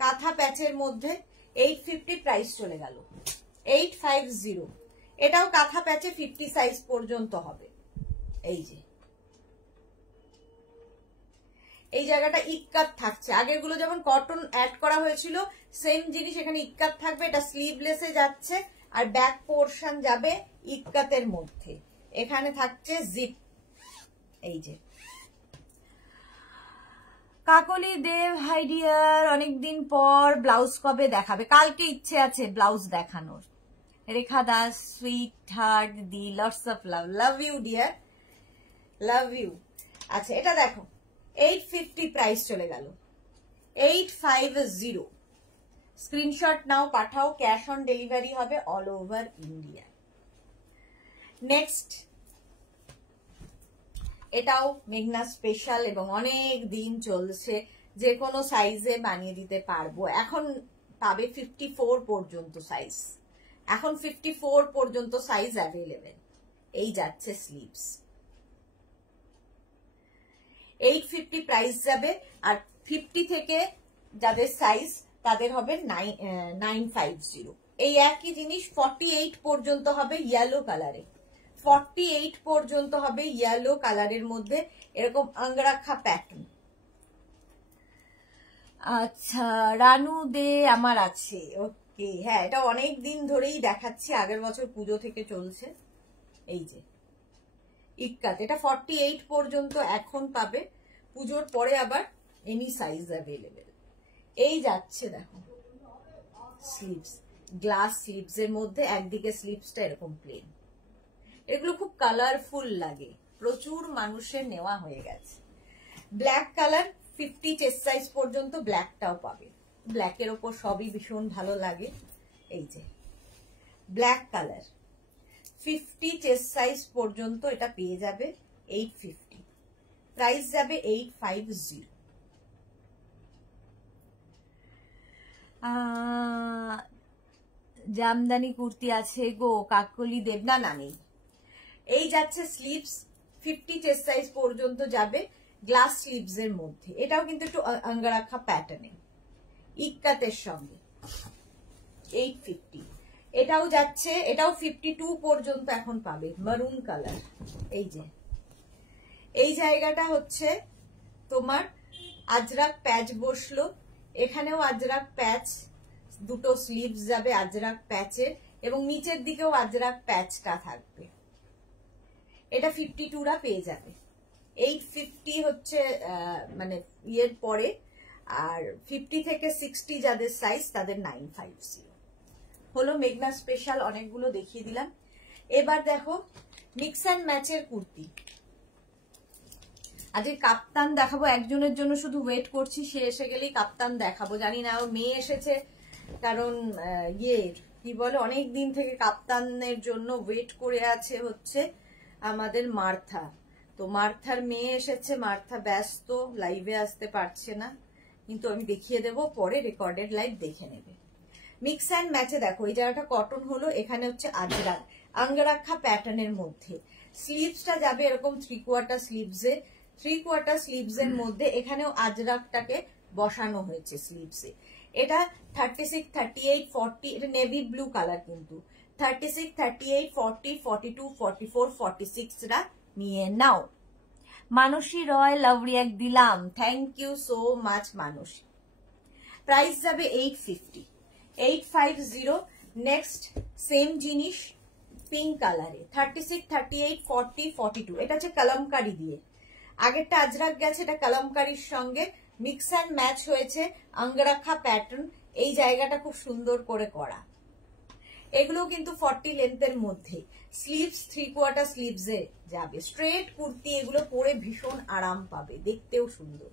কাঁথা প্যাচের মধ্যে। 850 প্রাইস চলে গেল, 850। এটাও কাঁথা প্যাচে 50 সাইজ পর্যন্ত হবে। এই যে এই জায়গাটা ইক্কাত থাকছে, আগের গুলো যেমন কটন অ্যাড করা হয়েছিল, সেম জিনিস এখানে ইক্কাত থাকবে। এটা স্লিভলেসে যাচ্ছে, আর ব্যাক পোর্শন যাবে ইক্কাতের মধ্যে। এখানে থাকছে জিপ। এই যে কাকলি দেব, হাই ডিয়ার, অনেকদিন পর ব্লাউজ কবে দেখাবে? কালকে ইচ্ছে আছে ব্লাউজ দেখানোর। রেখা দাস, সুইট হার্ট দি, lots of love, love you dear, love you. আচ্ছা এটা দেখো 850 প্রাইস চলে গেল, 850। স্ক্রিনশট নাও, পাঠাও, ক্যাশ অন ডেলিভারি হবে অল ওভার ইন্ডিয়া। নেক্সট এটাও মেঘনা স্পেশাল এবং অনেক দিন চলছে, যে কোনো সাইজে বানিয়ে দিতে পারবো। এখন পাবে 54 পর্যন্ত সাইজ, এখন 54 পর্যন্ত সাইজ অ্যাভেলেবেল। এই যাচ্ছে স্লিভস, 850 প্রাইস যাবে। আর 50 থেকে যাদের সাইজ তাদের হবে 950। এই একই জিনিস 48 পর্যন্ত হবে ইয়েলো কালারে, 48 পর্যন্ত হবে ইয়েলো কালারের মধ্যে, এরকম আঙ্গরাখা প্যাটার্ন। আচ্ছা রানু দে আমার আছে, ওকে। হ্যাঁ এটা অনেক দিন ধরেই দেখাচ্ছি, আগের বছর পুজো থেকে চলছে। এই যে ইক্কাত, এটা 48 পর্যন্ত এখন পাবে, পুজোর পরে আবার এনি সাইজ অ্যাভেলেবেল। এই যাচ্ছে দেখো স্লিভস, গ্লাস স্লিভস এর মধ্যে, একদিকে স্লিভসটা এরকম প্লেন। এগুলো খুব কালারফুল লাগে, প্রচুর মানুষের নেওয়া হয়ে গেছে। ব্ল্যাক কালার 50 চেস্ট সাইজ পর্যন্ত ব্ল্যাকটাও পাবে, ব্ল্যাকের ওপর সবই ভীষণ ভালো লাগে। এই যে ব্ল্যাক কালার 50 চেস্ট সাইজ পর্যন্ত এটা পেয়ে যাবে 850, প্রাইস যাবে 850। জামদানি কুর্তি আছে গো কাকলি দেব, না না নেই। এই যাচ্ছে স্লিভস, 50 চেস্ট সাইজ পর্যন্ত যাবে, গ্লাস স্লিভস এর মধ্যে। এটাও কিন্তু একটু আঙ্গরাখা প্যাটার্নে, ইক্কাতের সঙ্গে 850। এটাও যাচ্ছে, এটাও 52 পর্যন্ত এখন পাবে, মারুন কালার। এই যে এই জায়গাটা হচ্ছে তোমার আজরাক প্যাচ বসলো, এখানেও আজরাক প্যাচ, দুটো স্লিভস যাবে আজরাক প্যাচের, এবং নিচের দিকেও আজরাক প্যাচটা থাকবে। এটা 52রা পেয়ে যাবে, 850 হচ্ছে মানে ইয়ের পরে। আর 50 থেকে 60 যাদের সাইজ তাদের 950 হলো। মেঘনা স্পেশাল অনেকগুলো দেখিয়ে দিলাম। এবার দেখো মিক্স অ্যান্ড ম্যাচের কুর্তি। আজকে কাপ্তান দেখাবো, একজনের জন্য শুধু ওয়েট করছি, সে এসে গেলেই কাপ্তান দেখাবো। জানি না ও মেয়ে এসেছে, কারণ কি বলে অনেক দিন থেকে কাপ্তানের জন্য ওয়েট করে আছে হচ্ছে আমাদের মার্থা। তো মার্থার মেয়ে এসেছে, মার্থা ব্যস্ত, লাইভে আসতে পারছে না, কিন্তু আমি দেখিয়ে দেব পরে, রেকর্ডেড লাইভ দেখে নেবে। মিক্স অ্যান্ড ম্যাচে দেখো এই জায়গাটা কটন হলো, এখানে হচ্ছে আজরাক আঙ্গরাখা প্যাটার্নের মধ্যে। স্লিভসটা যাবে এরকম 3/4 স্লিভসে, 3/4 স্লিভস এর মধ্যে এখানেও আজরাকটাকে বসানো হয়েছে স্লিভসে। এটা 36, 38, 40, এটা নেভি ব্লু কালার, কিন্তু 36, 38, 40, 42, 44, 46রা নিয়ে নাও। মানসী রয় লাভ রিয়াক্ট দিলাম, thank you so much Mansi. Price যাবে 850, 850। নেক্সট সেম জিনিস পিঙ্ক কালারে, 36, 38, 40, 42, এটা হচ্ছে কলমকারি দিয়ে। আগেরটা আজরাক গেছে, এটা কলমকারির সঙ্গে মিক্স অ্যান্ড ম্যাচ হয়েছে, আঙ্গরাখা প্যাটার্ন। এই জায়গাটা খুব সুন্দর করে করা। এগুলো কিন্তু 40 লেন্থের মধ্যে, স্লিভস 3/4 স্লিভসে যাবে, স্ট্রেট কুর্তি, এগুলো পরে ভীষণ আরাম পাবে, দেখতেও সুন্দর।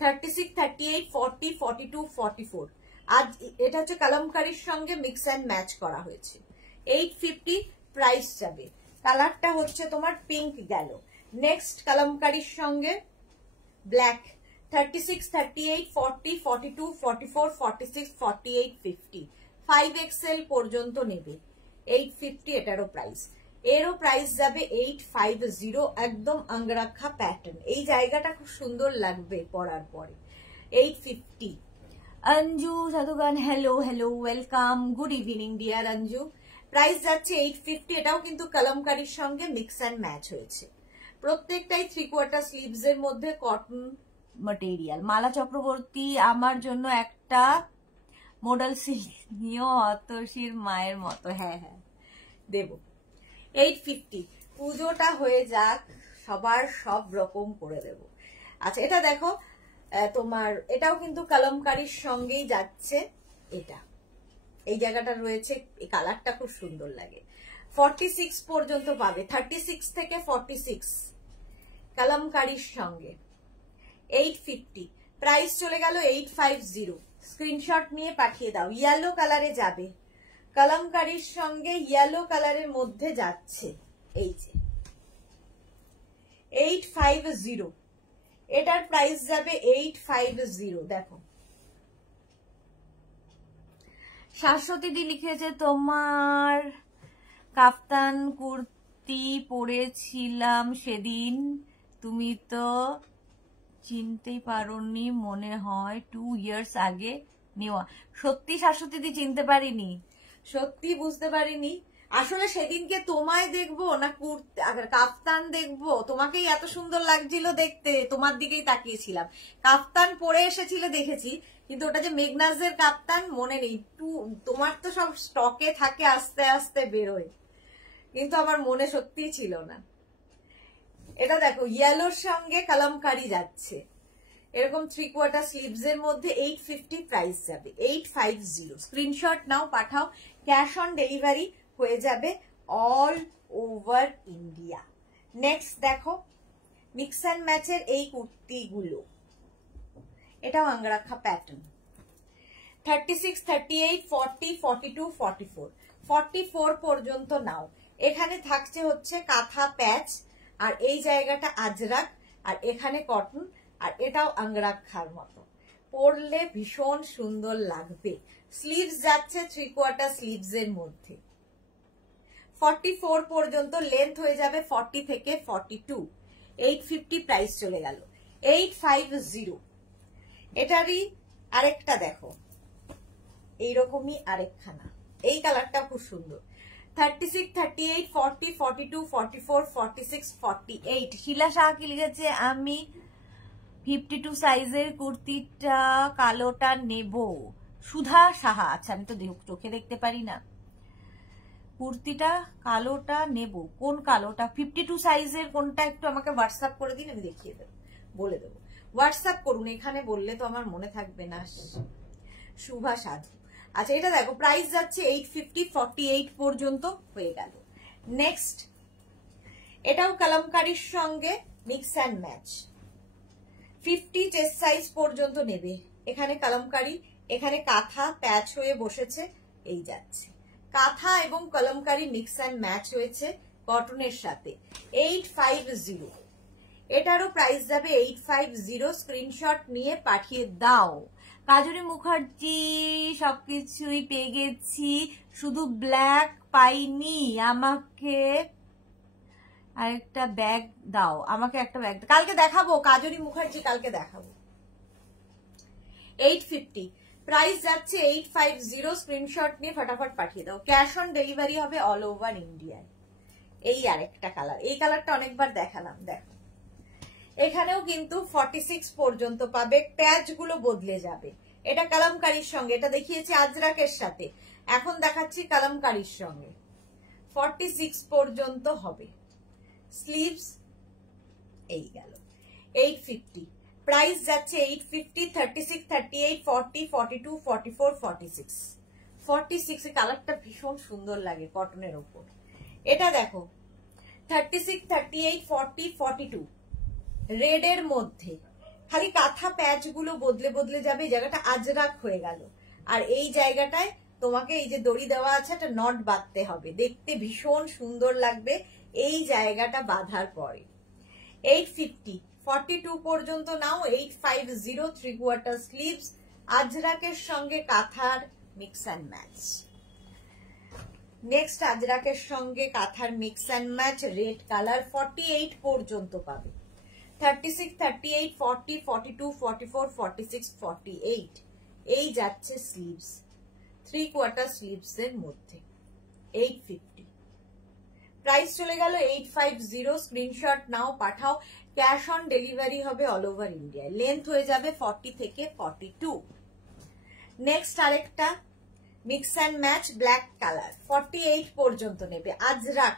36, 38, 40, 42, 44, আজ এটা হচ্ছে কলমকারির সঙ্গে মিক্স অ্যান্ড ম্যাচ করা হয়েছে। 850 প্রাইস যাবে। কালারটা হচ্ছে তোমার পিঙ্ক গেল। নেক্সট কলমকারির সঙ্গে ব্ল্যাক, 36, 38, 40, 42, 44, 46, 48, 50, 5XL পর্যন্ত নেবে। 850 এটারও প্রাইস। এরও প্রাইস যাবে 850, একদম আঙ্গরাখা প্যাটার্ন। এই জায়গাটা খুব সুন্দর লাগবে পরার পরে। 850। Anju Sadhukhan, hello hello, welcome, good evening dear Anju. Price যাচ্ছে 850, এটাও কিন্তু কলমকারির সঙ্গে মিক্স অ্যান্ড ম্যাচ হয়েছে। প্রত্যেকটাই 3/4 স্লিভস এর মধ্যে কটন ম্যাটেরিয়াল। মালা চক্রবর্তী, আমার জন্য একটা মডেল সিল্ক নিও, অতসীর মায়ের মতো। হ্যাঁ হ্যাঁ দেব। 850 পুজোটা হয়ে যাক, সবার সব রকম করে দেব। আচ্ছা এটা দেখো তোমার এটাও কিন্তু কলমকারীর সঙ্গেই যাচ্ছে। এটা এই জায়গাটা রয়েছে, এই কালারটা খুব সুন্দর লাগে। 46 পর্যন্ত পাবে, 36 থেকে 46 কলমকারীর সঙ্গে। 850 প্রাইস চলে গেল 850। স্ক্রিনশট নিয়ে পাঠিয়ে দাও। ইয়েলো কালারে যাবে, কলমকারীর সঙ্গে ইয়েলো কালারের মধ্যে যাচ্ছে। এই যে 850, এটার প্রাইস যাবে 850। দেখো শাশ্বতী দি লিখেছে তোমার কাফতান কুর্তি পরেছিলাম সেদিন, তুমি তো চিনতেই পারোনি মনে হয়, 2 ইয়ার্স আগে নেওয়া। সত্যি শাশ্বতী দি চিনতে পারিনি, সত্যি বুঝতে পারিনি। আসলে সেদিনকে তোমায় দেখবো না কাফতান দেখবো, তোমাকেই এত সুন্দর লাগছিল দেখতে, তোমার দিকেই তাকিয়েছিলাম। কাফতান পরে এসেছিলে দেখেছি, কিন্তু ওটা যে মেঘনাজের কাপ্তান মনে নেই। তোমার তো সব স্টকে থাকে, আস্তে আস্তে বেরোয়, কিন্তু আমার মনে সত্যিই ছিল না। এটা দেখো ইয়েলোর সঙ্গে কলমকারি যাচ্ছে, এরকম 3/4 স্লিভস এর মধ্যে 850 প্রাইস যাবে। 850 স্ক্রিনশট নাও, পাঠাও। ক্যাশ অন ডেলিভারি হয়ে যাবে অল ওভার ইন্ডিয়া। নেক্সট দেখো মিক্স অ্যান্ড ম্যাচের এই কুর্তিগুলো, এটাও আঙ্গরাখা প্যাটার্ন। 36, 38, 40, 42, 44, 44 পর্যন্ত নাও। এখানে থাকছে হচ্ছে কাঁথা প্যাচ, আর এই জায়গাটা আজরাক, আর এখানে কটন, আর এটাও আঙ্গরাখার মতো। পরলে ভীষণ সুন্দর লাগবে। স্লিভস যাচ্ছে 3/4 স্লিভস এর মধ্যে। 44 পর্যন্ত লেন্থ হয়ে যাবে 40 থেকে 42। 850 প্রাইস চলে গেল। 850। এটারই আরেকটা দেখো, এইরকমই আরেকখানা, এই কালারটা খুব সুন্দর। 36, 38, 40, 42, 44, 46, 48। শিলা শাহ কি লিখেছে, আমি 52 সাইজের কুর্তিটা কালোটা নেব। সুধা সাহা, আচ্ছা আমি তো চোখে দেখতে পারি না। কুর্তিটা কালোটা নেব, কোন কালোটা? 52 সাইজের কোনটা একটু আমাকে হোয়াটসঅ্যাপ করে দিন, আমি দেখিয়ে দেবো, বলে দেবো। হোয়াটসঅ্যাপ করুন, এখানে বললে তো আমার মনে থাকবে না। শুভা সাধু। আচ্ছা এটা দেখো প্রাইস যাচ্ছে 850, 48 পর্যন্ত হয়ে গেল। নেক্সট এটাও কলমকারীর সঙ্গে mix and match. 50 chest size পর্যন্ত নেবে। এখানে কলমকারী, এখানে কাঁথা প্যাচ হয়ে বসেছে, এই যাচ্ছে। কাঁথা এবং কলমকারী মিক্স অ্যান্ড ম্যাচ হয়েছে কটনের সাথে। 850। এটারও প্রাইস যাবে 850। স্ক্রিনশট নিয়ে পাঠিয়ে দাও। কাজরি মুখার্জি সবকিছুই পেয়ে গেছি, শুধু ব্ল্যাক পাইনি, আমাকে আরেকটা ব্যাগ দাও, আমাকে একটা ব্যাগ কালকে দেখাবো। কাজরি মুখার্জি কালকে দেখাবো। 850 প্রাইস যাচ্ছে 850। স্ক্রিনশট নিয়ে ফটাফট পাঠিয়ে দাও। ক্যাশ অন ডেলিভারি হবে অল ওভার ইন্ডিয়ায়। এই আরেকটা কালার, এই কালারটা অনেকবার দেখালাম, দেখো এখানেও কিন্তু 46 পর্যন্ত পাবে। প্যাচ গুলো বদলে যাবে। এটা কলমকারীর সঙ্গে, এটা দেখিয়েছি আজরাকের সাথে, এখন দেখাচ্ছি কলমকারীর সঙ্গে। 46 পর্যন্ত হবে। স্লিভস এই গেল। 850 প্রাইস যাচ্ছে 850। 36, 38, 40, 42, 44, 46। 46 এর কালারটা ভীষণ সুন্দর লাগে কটনের ওপর। এটা দেখো 36, 38, 40, 42 রেড এর মধ্যে, খালি কাঁথা প্যাচ গুলো বদলে বদলে যাবে। এই জায়গাটা আজরাক হয়ে গেল, আর এই জায়গাটায় তোমাকে এই যে দড়ি দেওয়া আছে একটা নট বাঁধতে হবে, দেখতে ভীষণ সুন্দর লাগবে এই জায়গাটা বাঁধার পরে। 850 42 পর্যন্ত নাও। 850 3/4 স্লিভস, আজরাকের সঙ্গে কাঁথার মিক্স অ্যান্ড ম্যাচ। নেক্সট আজরাকের সঙ্গে কাঁথার mix and match, red colour. 48 পর্যন্ত পাবে। 36, 38, 40, 42, 44, 46, 48 এই যাচ্ছে স্লিভস, 3/4 স্লিভস এর মধ্যে। 850 প্রাইস চলে গেল 850। স্ক্রিনশট নাও, পাঠাও। ক্যাশ অন ডেলিভারি হবে অল ওভার ইন্ডিয়ায়। লেন্থ হয়ে যাবে 40 থেকে 42। নেক্সট আরেকটা mix and match black colour, 48 পর্যন্ত নেবে। আজরাক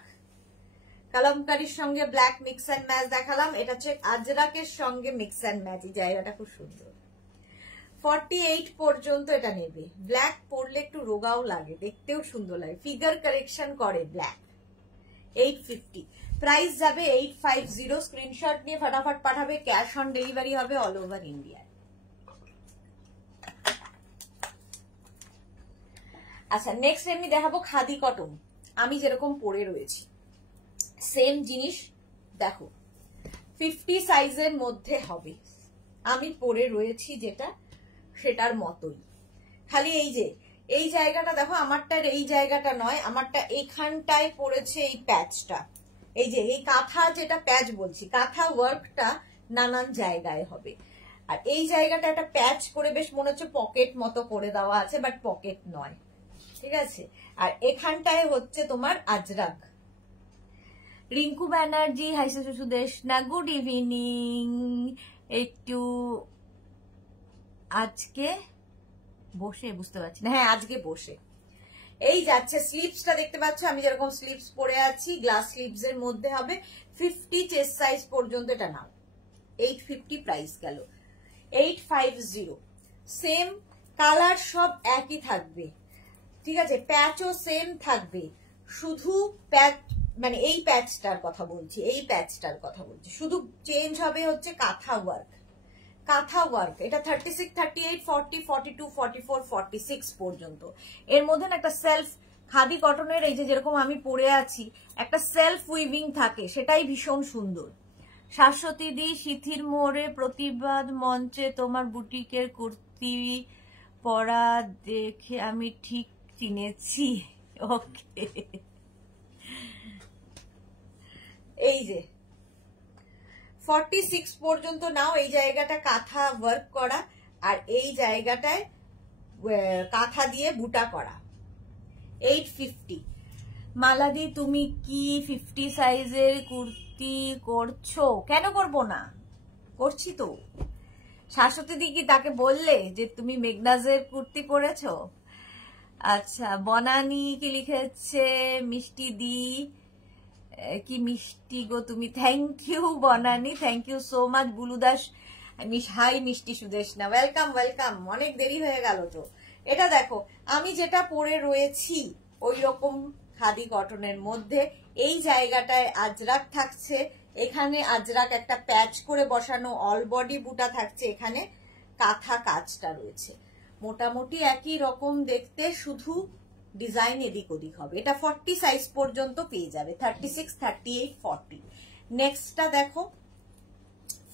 কালামকারীর সঙ্গে ব্ল্যাক মিক্স অ্যান্ড ম্যাচ দেখালাম, এটা হচ্ছে আজরাকের সঙ্গে মিক্স অ্যান্ড ম্যাচ। এই জায়গাটা খুব সুন্দর। 48 পর্যন্ত এটা নেবে। ব্ল্যাক পরলে একটু রোগাও লাগে, দেখতেও সুন্দর লাগে, ফিগার কারেকশন করে ব্ল্যাক। 850 প্রাইস যাবে 850। স্ক্রিনশট নিয়ে ফটাফট পাঠাবে, ক্যাশ অন ডেলিভারি হবে অল ওভার ইন্ডিয়া। আচ্ছা নেক্সট এমনি দেখাবো খাদি কটন। আমি যেরকম পরে রয়েছি সেম জিনিস দেখো, 50 সাইজের মধ্যে হবে। আমি পরে রয়েছি যেটা সেটার মতোই, খালি এই যে এই জায়গাটা দেখো, আমারটার এই জায়গাটা নয়, আমারটা এখানটায় পড়েছে এই প্যাচটা। এই যে এই কাঁথা, যেটা প্যাচ বলছি, কাঁথা ওয়ার্কটা নানান জায়গায় হবে। আর এই জায়গাটা একটা প্যাচ করে বেশ মনে হচ্ছে পকেট মতো করে দেওয়া আছে, বাট পকেট নয়, ঠিক আছে। আর এখানটায় হচ্ছে তোমার আজরাক। রিঙ্কু ব্যানার্জি, হাই সুদেশ না, গুড ইভিনিং। একটু আজকে বসে বুঝতে পারছি না, হ্যাঁ আজকে বসে। এই যাচ্ছে স্লিভসটা দেখতে পাচ্ছ, আমি যেরকম স্লিভস পরে আছি গ্লাস স্লিভস এর মধ্যে হবে। 50 চেস্ট সাইজ পর্যন্ত এটা নাও। 850 প্রাইস গেল। 850 সেম কালার, সব একই থাকবে, ঠিক আছে। প্যাচও সেম থাকবে, শুধু প্যাচ মানে এই প্যাচটার কথা বলছি, এই প্যাচটার কথা বলছি, শুধু চেঞ্জ হবে হচ্ছে কাঁথা ওয়ার্ক। কাঁথা ওয়ার্ক এটা 36, 38, 40, 42, 44, 46 পর্যন্ত। এর মধ্যে না একটা সেলফ খাদি কটনের, এই যে যেরকম আমি পরে আছি, একটা সেলফ উইভিং থাকে, সেটাই ভীষণ সুন্দর। শাশ্বতী দি, সিথির মোড়ে প্রতিবাদ মঞ্চে তোমার বুটিকের কুর্তি পরা দেখে আমি ঠিক চিনেছি। ওকে, এই যে 46 পর্যন্ত নাও। এই জায়গাটা কাঁথা ওয়ার্ক করা, আর এই জায়গাটায় কাঁথা দিয়ে বুটা করা। 850। মালাদি তুমি কি 50 সাইজের কুর্তি করছো? কেন করবো না, করছি তো। শাশ্বতী দি কি তাকে বললে যে তুমি মেঘনাজের কুর্তি পরেছো? আচ্ছা, বনানি কি লিখেছে? মিষ্টি দি, কি মিষ্টি গো তুমি, thank you Banani, thank you so much. Buludas, hi মিষ্টি সুদেশ না, ওয়েলকাম ওয়েলকাম, অনেক দেরি হয়ে গেল তো। এটা দেখো আমি যেটা পরে রয়েছি ওই রকম খাদি কটনের মধ্যে, এই জায়গাটায় আজরাক থাকছে, এখানে আজরাক একটা প্যাচ করে বসানো, অল বডি বুটা থাকছে, এখানে কাঁথা কাজটা রয়েছে। মোটামুটি একই রকম দেখতে, শুধু ডিজাইন এদিক ওদিক হবে। এটা 40 সাইজ পর্যন্ত পেয়ে যাবে, 36, 38, 40। নেক্সটটা দেখো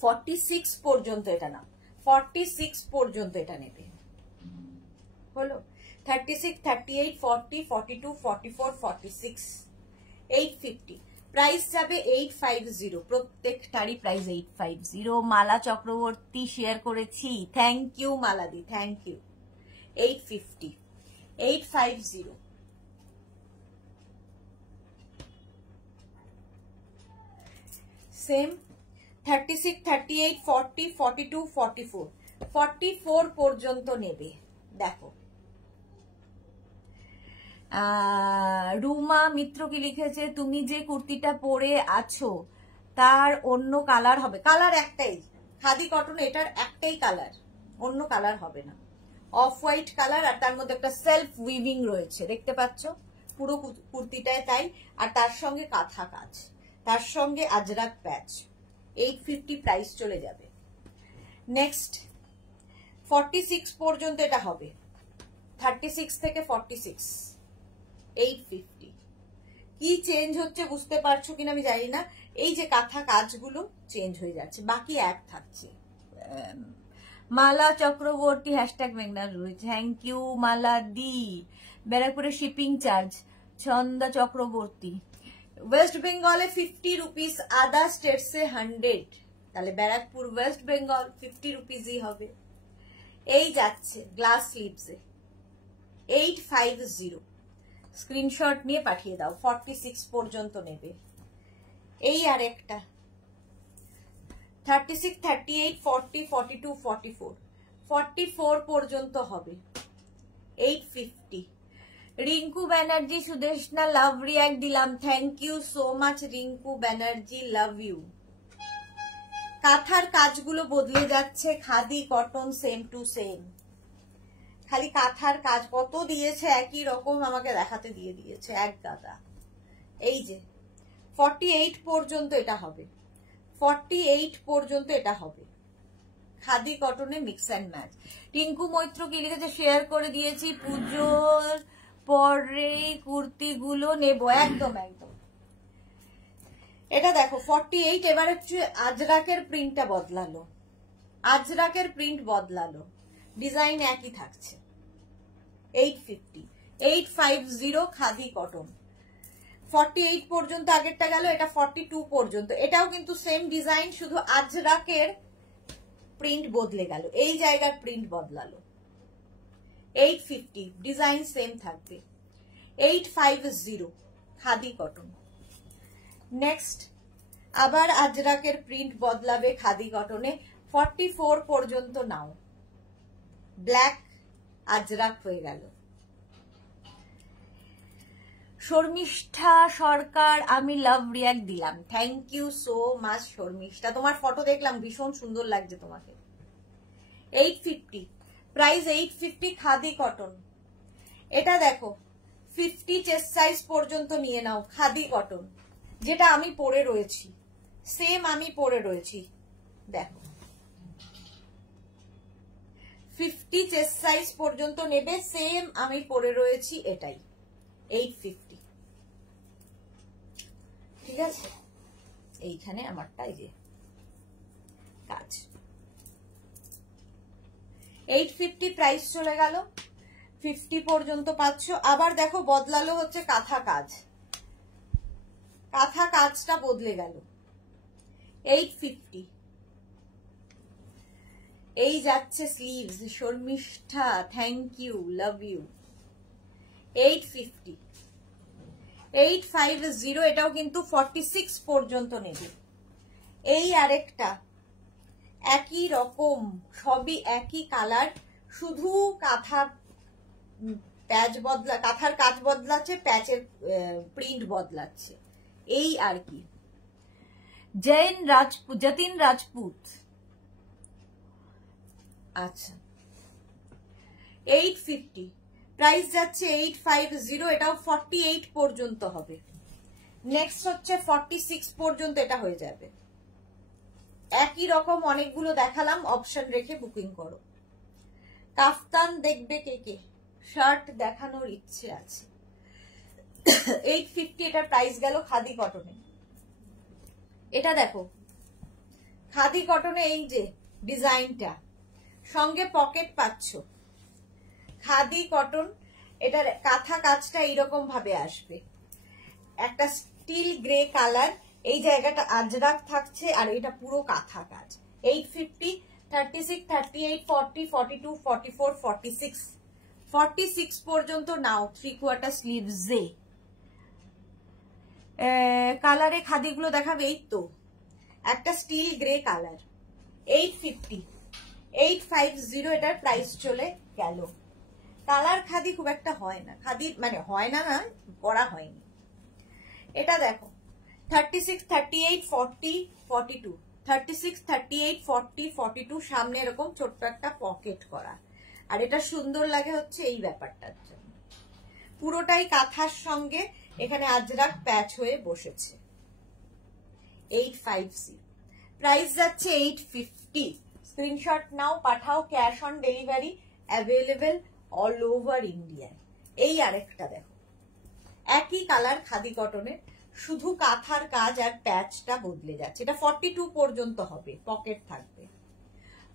46 পর্যন্ত এটা না, 46 পর্যন্ত এটা নেবে, হলো 36, 38, 40, 42, 44, 46, 850 প্রাইস যাবে। 850 প্রত্যেকটারই প্রাইস 850। মালা চক্রবর্তী শেয়ার করেছি, থ্যাংক ইউ মালাদি, থ্যাংক ইউ। 850, 850। সেম 36, 38, 40, 42, 44, 44 পর্যন্ত নেবে। দেখো রুমা মিত্র কি লিখেছে, তুমি যে কুর্তিটা পরে আছো তার অন্য কালার হবে? কালার একটাই, খাদি কটন এটার একটাই কালার, অন্য কালার হবে না। অফ হোয়াইট কালার, আর তার মধ্যে একটা সেলফ উইভিং রয়েছে, দেখতে পাচ্ছ পুরো কুর্তিটায় তাই। আর তার সঙ্গে কাঁথা কাজ, তার সঙ্গে আজরাক প্যাচ। 850 প্রাইস চলে যাবে। নেক্সট 46 পর্যন্ত এটা হবে, 36 থেকে 46, 850। কি চেঞ্জ হচ্ছে বুঝতে পারছো কিনা আমি জানি না, এই যে কাঁথা কাজগুলো চেঞ্জ হয়ে যাচ্ছে, বাকি এক থাকছে। মালা চক্রবর্তী হ্যাশট্যাগ মেঘনার রয়েছে, থ্যাংক ইউ মালা দি। ব্যারাকপুরের shipping charge Chhanda Chakraborty. West বেঙ্গলে 50 রুপিস, আদার স্টেটসে 100, তাহলে ব্যারাকপুর ওয়েস্ট বেঙ্গল 50 রুপিসই হবে। এই যাচ্ছে গ্লাস স্লিভসে 850, স্ক্রিনশট নিয়ে পাঠিয়ে দাও। 46 পর্যন্ত নেবে। এই আর একটা 36, 38, 40, 42, 44, 44 পর্যন্ত হবে। 850 রিঙ্কু ব্যানার্জি সুদেশনা লাভ রিয়াক্ট দিলাম, thank you so much Rinku Banerjee, love you. কাঁথার কাজগুলো বদলে যাচ্ছে, khadi cotton same to same. খালি কাঁথার কাজ কত দিয়েছে একই রকম আমাকে দেখাতে দিয়ে দিয়েছে এক গাদা। এই যে 48 পর্যন্ত এটা হবে, 48 পর্যন্ত এটা হবে খাদি কটনে mix and match. Tinku Maitra কি লিখেছে, শেয়ার করে দিয়েছি, পুজোর পরে কুর্তিগুলো নেব, একদম একদম। এটা দেখো 48, এবার একটু আজরাকের প্রিন্টটা বদলালো, আজরাকের প্রিন্ট বদলালো, ডিজাইন একই থাকছে। 850, 850 খাদি কটন। 48 পর্যন্ত আগেরটা গেল, এটা 42 পর্যন্ত। এটাও কিন্তু সেম ডিজাইন, শুধু আজরাকের প্রিন্ট বদলে গেল, এই জায়গার প্রিন্ট বদলালো। 850, ডিজাইন সেম থাকবে। 850 খাদি কটন। নেক্সট আবার আজরাকের প্রিন্ট বদলাবে খাদি কটনে, 44 পর্যন্ত নাও, ব্ল্যাক আজরাক হয়ে গেল। শর্মিষ্ঠা সরকার, আমি লাভ রিয়াক্ট দিলাম, thank you so much Sharmistha, তোমার ফটো দেখলাম ভীষণ সুন্দর লাগছে তোমাকে। 850 প্রাইস, 850 খাদি কটন। এটা দেখো 50 চেস্ট সাইজ পর্যন্ত নিয়ে নাও, খাদি কটন, যেটা আমি পরে রয়েছি, সেম আমি পরে রয়েছি। দেখো 50 চেস্ট সাইজ পর্যন্ত নেবে, সেম আমি পরে রয়েছি, এটাই 850। ঠিক আছে, এইখানে আমারটা এই যে কাজ। 850 প্রাইস চলে গেল, 50 পর্যন্ত পাচ্ছ। আবার দেখো বদলালো হচ্ছে কাঁথা কাজ, কাঁথা কাজটা বদলে গেল। 850 এই যাচ্ছে sleeves, Sharmistha thank you, love you. 850, 850 এটাও কিন্তু 46 পর্যন্ত নেবে। এই আরেকটা একই রকম, সবই একই কালার, শুধু কাঁথার প্যাচ বদলা, কাঁথার কাজ বদলাচ্ছে, প্যাচের প্রিন্ট বদলাচ্ছে, এই আর কি। যতীন রাজপুত, আচ্ছা 850 প্রাইস যাচ্ছে, 850 এটাও 48 পর্যন্ত হবে। নেক্সট হচ্ছে 46 পর্যন্ত এটা হয়ে যাবে। একই রকম অনেকগুলো দেখালাম, অপশন রেখে বুকিং করো। কাফতান দেখবে কে কে, শার্ট দেখানোর ইচ্ছে আছে। 850 এটার প্রাইস গেল খাদি কটনে। এটা দেখো খাদি কটনে এই যে ডিজাইনটা, সঙ্গে পকেট পাচ্ছ, খাদি কটন। এটার কাঁথা কাজটা এইরকম ভাবে আসবে, একটা স্টিল গ্রে কালার, এই জায়গাটা আজরাক থাকছে, আর এটা পুরো কাঁথা কাজ। 850, 36, 38, 40, 42, 44, 46, 46 পর্যন্ত নাও, 3/4 স্লিভসে। কালারে খাদিগুলো দেখাবে, এই তো একটা স্টিল গ্রে কালার। 850, 850 এটার প্রাইস চলে গেল। কালার খাদি খুব একটা হয় না, খাদি মানে হয় না, না করা হয়নি। এটা দেখো 36, 38, 40, 42, 36, 38, 40, 42, সামনে এরকম ছোট্ট একটা পকেট করা। আর এটা সুন্দর লাগে হচ্ছে এই ব্যাপারটার জন্য, পুরোটাই কাঁথার সঙ্গে এখানে আজরাক প্যাচ হয়ে বসেছে। 850 প্রাইস যাচ্ছে 850। স্ক্রিনশট নাও, পাঠাও, cash on delivery available all over India. এই আরেকটা দেখো, একই কালার খাদি কটনের, শুধু কাঁথার কাজ আর প্যাচটা বদলে যাচ্ছে। এটা 42 পর্যন্ত হবে, পকেট থাকবে,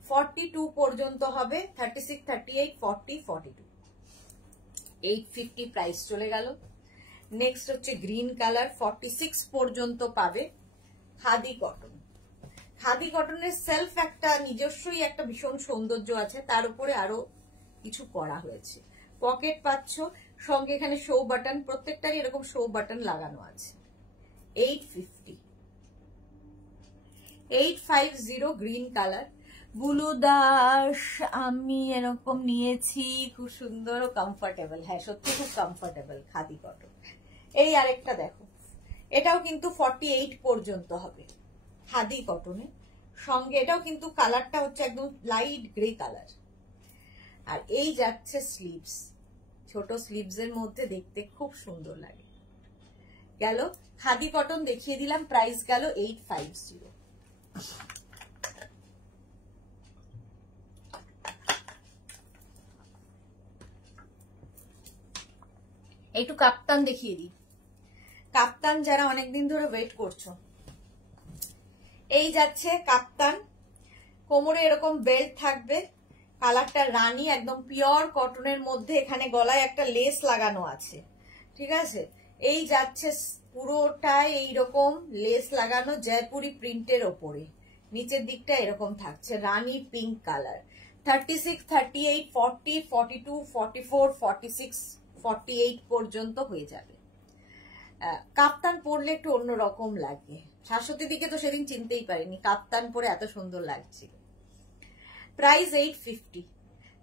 42 পর্যন্ত হবে। 36, 38, 40, 42, 850 প্রাইস চলে গেল। নেক্সট হচ্ছে গ্রিন কালার, 46 পর্যন্ত পাবে, খাদি কটন। খাদি কটনের সেলফ একটা নিজস্বই একটা ভীষণ সৌন্দর্য আছে, তার উপরে আরো কিছু করা হয়েছে। পকেট পাচ্ছ, সঙ্গে এখানে শো বাটন, প্রত্যেকটারই এরকম শো বাটন লাগানো আছে। 850, 850 গ্রিন কালার, বুলু দাস আমি এরকম নিয়েছি, খুব সুন্দর ও কমফোর্টেবল। হ্যাঁ সত্যি খুব কমফোর্টেবল খাদি কটন। এই আরেকটা দেখো, এটাও কিন্তু 48 পর্যন্ত হবে খাদি কটনে, সঙ্গে এটাও কিন্তু কালারটা হচ্ছে একদম লাইট গ্রে কালার। আর এই যাচ্ছে স্লিভস, ছোট স্লিভস এর মধ্যে দেখতে খুব সুন্দর লাগে। গেল খাদি কটন দেখিয়ে দিলাম, প্রাইস গেল 850। একটু কাপ্তান দেখিয়ে দিই, কাপ্তান যারা অনেকদিন ধরে ওয়েট করছো, এই যাচ্ছে কাপ্তান, কোমরে এরকম বেল্ট থাকবে, কালারটা রানী, একদম পিওর কটনের মধ্যে, এখানে গলায় একটা লেস লাগানো আছে, ঠিক আছে। এই যাচ্ছে পুরোটাই এইরকম লেস লাগানো জয়পুরি প্রিন্টের ওপরে, নিচের দিকটা এরকম থাকছে রানী পিঙ্ক কালার। 36, 38, 40, 42, 44, 46, 48 পর্যন্ত হয়ে যাবে। কাপ্তান পরলে একটু অন্যরকম লাগে, শাশ্বতী দিকে তো সেদিন চিনতেই পারিনি, কাপ্তান পরে এত সুন্দর লাগছিল। প্রাইস 850,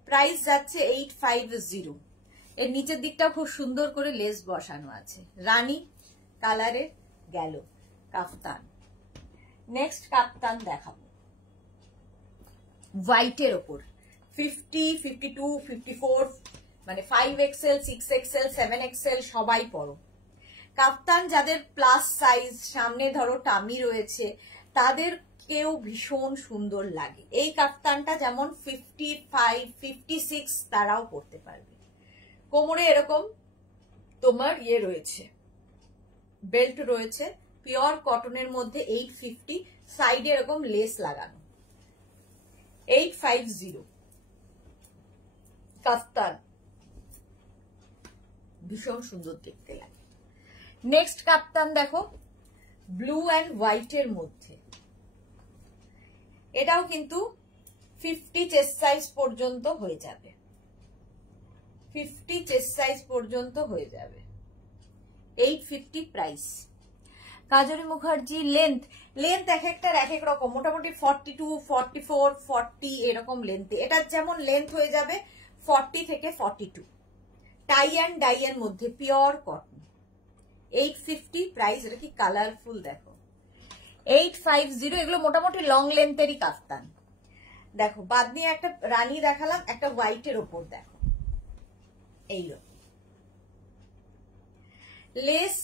প্রাইস যাচ্ছে 850। এর নিচের দিকটা খুব সুন্দর করে লেস বসানো আছে, রানী কালারের গেল কাপ্তান। নেক্সট কাপ্তান দেখাবো হোয়াইটের ওপর, 50, 52, 54, মানে 5XL, 6XL, 7XL সবাই পরো। কাপ্তান যাদের প্লাস সাইজ, সামনে ধরো টামি রয়েছে, তাদের কেউ ভীষণ সুন্দর লাগে। এই কাপ্তানটা যেমন 55, 56 তারাও পরতে পারবে। কোমরে এরকম তোমার ইয়ে রয়েছে, বেল্ট রয়েছে, পিওর কটনের মধ্যে 850, সাইডে এরকম লেস লাগানো। 850 কাপ্তান, ভীষণ সুন্দর দেখতে লাগে। নেক্সট কাপ্তান দেখো, ব্লু অ্যান্ড হোয়াইটের মধ্যে, এটাও কিন্তু 50 চেস্ট সাইজ পর্যন্ত হয়ে যাবে, 50 চেস্ট সাইজ পর্যন্ত হয়ে যাবে। 850 price. Kajari Mukherjee length, length এক একটার এক এক রকম, মোটামুটি 42, 44, 40 এরকম লেন্থে। এটার যেমন লেন্থ হয়ে যাবে 40 থেকে 42, টাই অ্যান্ড ডাই এর মধ্যে পিওর কটন। 850 প্রাইস। এটা কি কালারফুল দেখো, 850। এগুলো মোটামুটি লং লেন্থেরই কাফতান। দেখো বাদ নিয়ে একটা রানী দেখালাম, একটা হোয়াইটের ওপর দেখো এইরকম লেস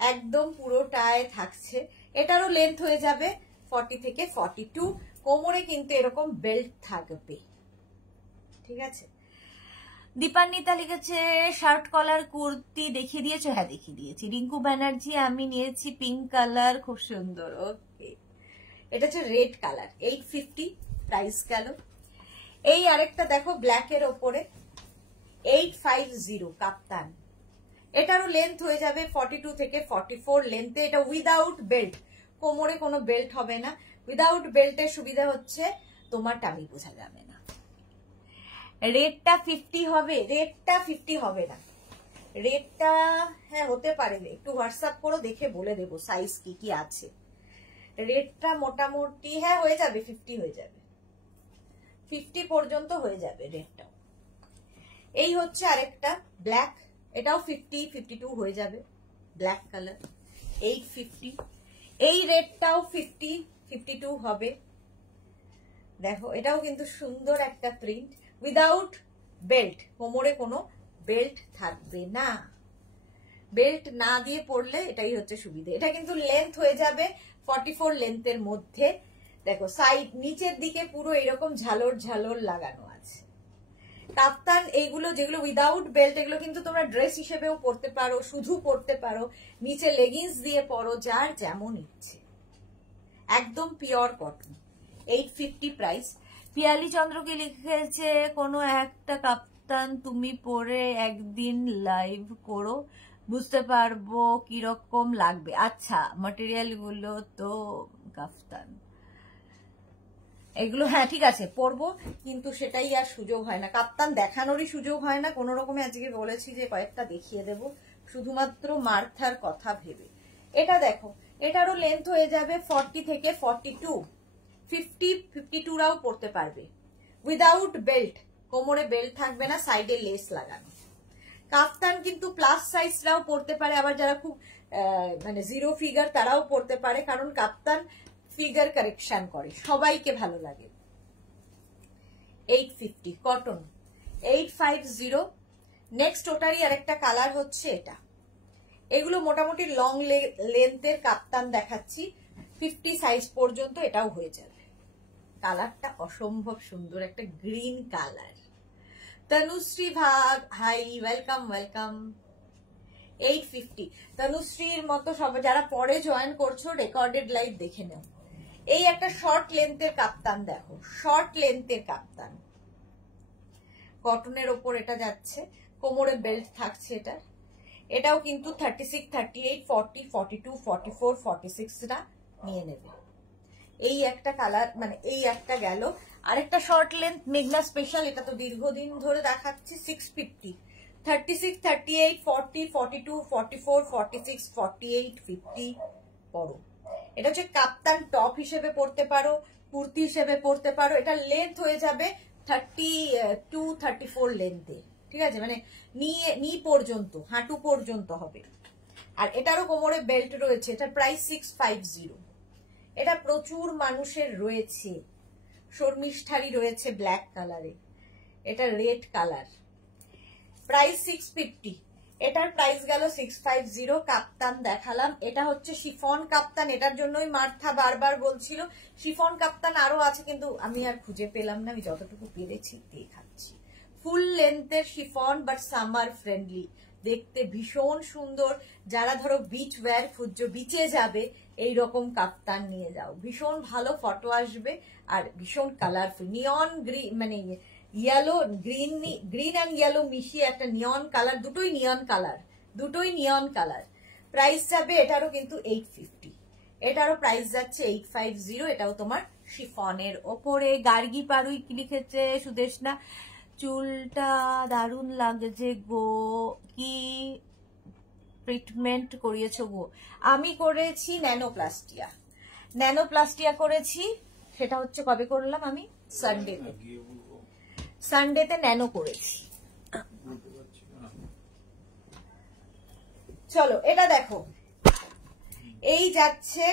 একদম পুরোটায় থাকছে। এটারও লেন্থ হয়ে যাবে 40 থেকে 42, কোমরে কিন্তু এরকম বেল্ট থাকবে, ঠিক আছে। দীপান্বিতা লিখেছে শার্ট কলার কুর্তি দেখিয়ে দিয়েছো? হ্যাঁ দেখিয়ে দিয়েছি। রিঙ্কু ব্যানার্জি আমি নিয়েছি পিঙ্ক কালার, খুব সুন্দর। ওকে, এটা হচ্ছে রেড কালার। 850 প্রাইস গেল। এই আরেকটা দেখো ব্ল্যাক এর ওপরে, 850 কাপ্তান। এটারও লেন্থ হয়ে যাবে 42 থেকে 44 লেন্থে। এটা উইদাউট বেল্ট, কোমরে কোনো বেল্ট হবে না। উইদাউট বেল্টের সুবিধা হচ্ছে তোমার টামি বোঝা যাবে না। রেটটা 50 হবে? রেটটা 50 হবে না, রেটটা হ্যাঁ হতে পারে, একটু হোয়াটসঅ্যাপ করো দেখে বলে দেবো সাইজ কি কি আছে। রেটটা মোটামুটি হ্যাঁ হয়ে যাবে, 50 হয়ে যাবে, 50 পর্যন্ত হয়ে যাবে রেটটাও। এই হচ্ছে আরেকটা ব্ল্যাক, এটাও 50, 52 হয়ে যাবে, ব্ল্যাক কালার। 850। এই রেটটাও 50, 52 হবে। দেখো এটাও কিন্তু সুন্দর একটা প্রিন্ট, উইদাউট বেল্ট, কোমরে কোনো বেল্ট থাকবে না। বেল্ট না দিয়ে পরলে এটাই হচ্ছে সুবিধা। এটা কিন্তু লেন্থ হয়ে যাবে 44 লেন্থের মধ্যে। দেখো সাইড নিচের দিকে পুরো এরকম ঝালর ঝালর লাগানো আছে। কাপ্তান এইগুলো যেগুলো উইদাউট বেল্ট, এগুলো কিন্তু তোমরা ড্রেস হিসেবেও পরতে পারো, শুধু পরতে পারো, নিচে লেগিংস দিয়ে পরো, যার যেমন ইচ্ছে। একদম পিওর কটন। 850 প্রাইস। পিয়ালি চন্দ্রকে লিখেছে কোনো একটা কাপ্তান তুমি পরে একদিন লাইভ করো, বুঝতে পারবো কিরকম লাগবে। আচ্ছা, ম্যাটেরিয়াল গুলো তো কাপ্তান এগুলো হ্যাঁ ঠিক আছে পরবো, কিন্তু সেটাই আর সুযোগ হয় না, কাপ্তান দেখানোরই সুযোগ হয় না কোনো রকমে। আজকে বলেছি যে কয়েকটা দেখিয়ে দেব, শুধুমাত্র মার্থার কথা ভেবে। এটা দেখো, এটারও লেন্থ হয়ে যাবে 40 থেকে 42, 52রাও পরতে পারবে উইদাউট বেল্ট, কোমরে বেল্ট থাকবে না, সাইডে লেস লাগানো। কাফতান কিন্তু প্লাস সাইজরাও পরতে পারে, আবার যারা খুব মানে জিরো ফিগার তারাও পরতে পারে, কারণ কাফতান ফিগার কারেকশন করে, সবাইকে ভালো লাগে। 850 কটন 850। নেক্সট ওটারই আরেকটা কালার হচ্ছে এটা। এগুলো মোটামুটি লং লেন্থের কাপ্তান দেখাচ্ছি, 50 সাইজ পর্যন্ত এটাও হয়ে যাবে। কালারটা অসম্ভব সুন্দর, একটা গ্রিন কালার। তনুশ্রী ভাগ, হাই, ওয়েলকাম ওয়েলকাম। 850। তনুশ্রীর মতো সব যারা পরে জয়েন করছো রেকর্ডেড লাইভ দেখে নাও। এই একটা শর্ট লেন্থের কাপ্তান দেখো, শর্ট লেন্থের কাপ্তান, কটনের ওপর এটা যাচ্ছে, কোমরে বেল্ট থাকছে এটার। এটাও কিন্তু 36, 38, 40, 42, 44, 46টা নিয়ে নেবে। এই একটা কালার, মানে এই একটা গেল। আরেকটা শর্ট লেন্থ মেঘনা স্পেশাল, এটা তো দীর্ঘদিন ধরে দেখাচ্ছি, 650, 36, 38, 40, 42, 44, 46, 48, 50 পরো। এটা হচ্ছে কাপ্তান টপ হিসেবে পরতে পারো, কুর্তি হিসেবে পরতে পারো। এটা লেন্থ হয়ে যাবে 32, 34 লেন্থে, ঠিক আছে, মানে নি পর্যন্ত, হাঁটু পর্যন্ত হবে। আর এটারও কোমরে বেল্ট রয়েছে। এটার প্রাইস 650। এটা প্রচুর মানুষের রয়েছে। শর্মিষ্ঠারি রয়েছে ব্ল্যাক কালারে, এটা রেড কালার, প্রাইস 650। এটার প্রাইস গেল 650। কাপ্তান দেখালাম, এটা হচ্ছে শিফন কাপ্তান, এটার জন্যই মার্থা বারবার বলছিল শিফন কাপ্তান আরো আছে, কিন্তু আমি আর খুঁজে পেলাম না, আমি যতটুকু পেরেছি দেখাচ্ছি। ফুল লেন্থের শিফন, বাট সামার ফ্রেন্ডলি, দেখতে ভীষণ সুন্দর। যারা ধরো বিচ ওয়্যার খুঁজছো, বিচে যাবে, এই রকম কাপ্তান নিয়ে যাও, ভীষণ ভালো ফটো আসবে আর ভীষণ কালারফুল। নিয়ন গ্রিন, মানে ইয়েলো গ্রিন অ্যান্ড ইয়েলো মিশিয়ে একটা নিয়ন কালার, দুটোই নিয়ন কালার। প্রাইস যাবে এটারও কিন্তু 850, এটারও প্রাইস যাচ্ছে 850। এটাও তোমার শিফনের ওপরে। গার্গি পারুই কি লিখেছে সুদেশনা, চুলটা দারুণ লাগছে গো, কি ট্রিটমেন্ট করিয়েছো গো? আমি করেছি ন্যানোপ্লাস্টিয়া করেছি। সেটা হচ্ছে কবে করলাম আমি? সানডেতে ন্যানো করেছি। চলো এটা দেখো, এই যাচ্ছে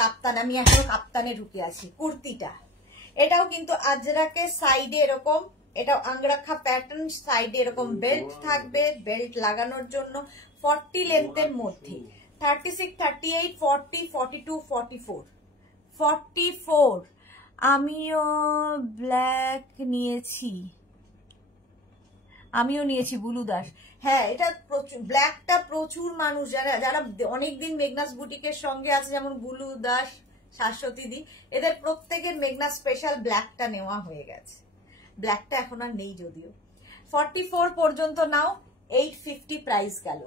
কাপ্তান, আমি এখনো কাপ্তানে ঢুকে আছি। কুর্তিটা, এটাও কিন্তু আজরাকে সাইডে এরকম, এটাও আংরাখা প্যাটার্ন, সাইডে এরকম বেল্ট থাকবে, বেল্ট লাগানোর জন্য। 40 লেন্থের মধ্যে, 36, 38, 40, 42, 44, 44। আমিও ব্ল্যাক নিয়েছি, বুলু দাস। হ্যাঁ, এটা ব্ল্যাকটা প্রচুর মানুষ, যারা অনেকদিন মেঘনাস বুটিকের সঙ্গে আছে, যেমন বুলু দাস, শাশ্বতী দি, এদের প্রত্যেকের মেঘনাস স্পেশাল ব্ল্যাকটা নেওয়া হয়ে গেছে। ব্ল্যাকটা এখন আর নেই যদিও। 44 পর্যন্ত নাও, 850 প্রাইস গেল।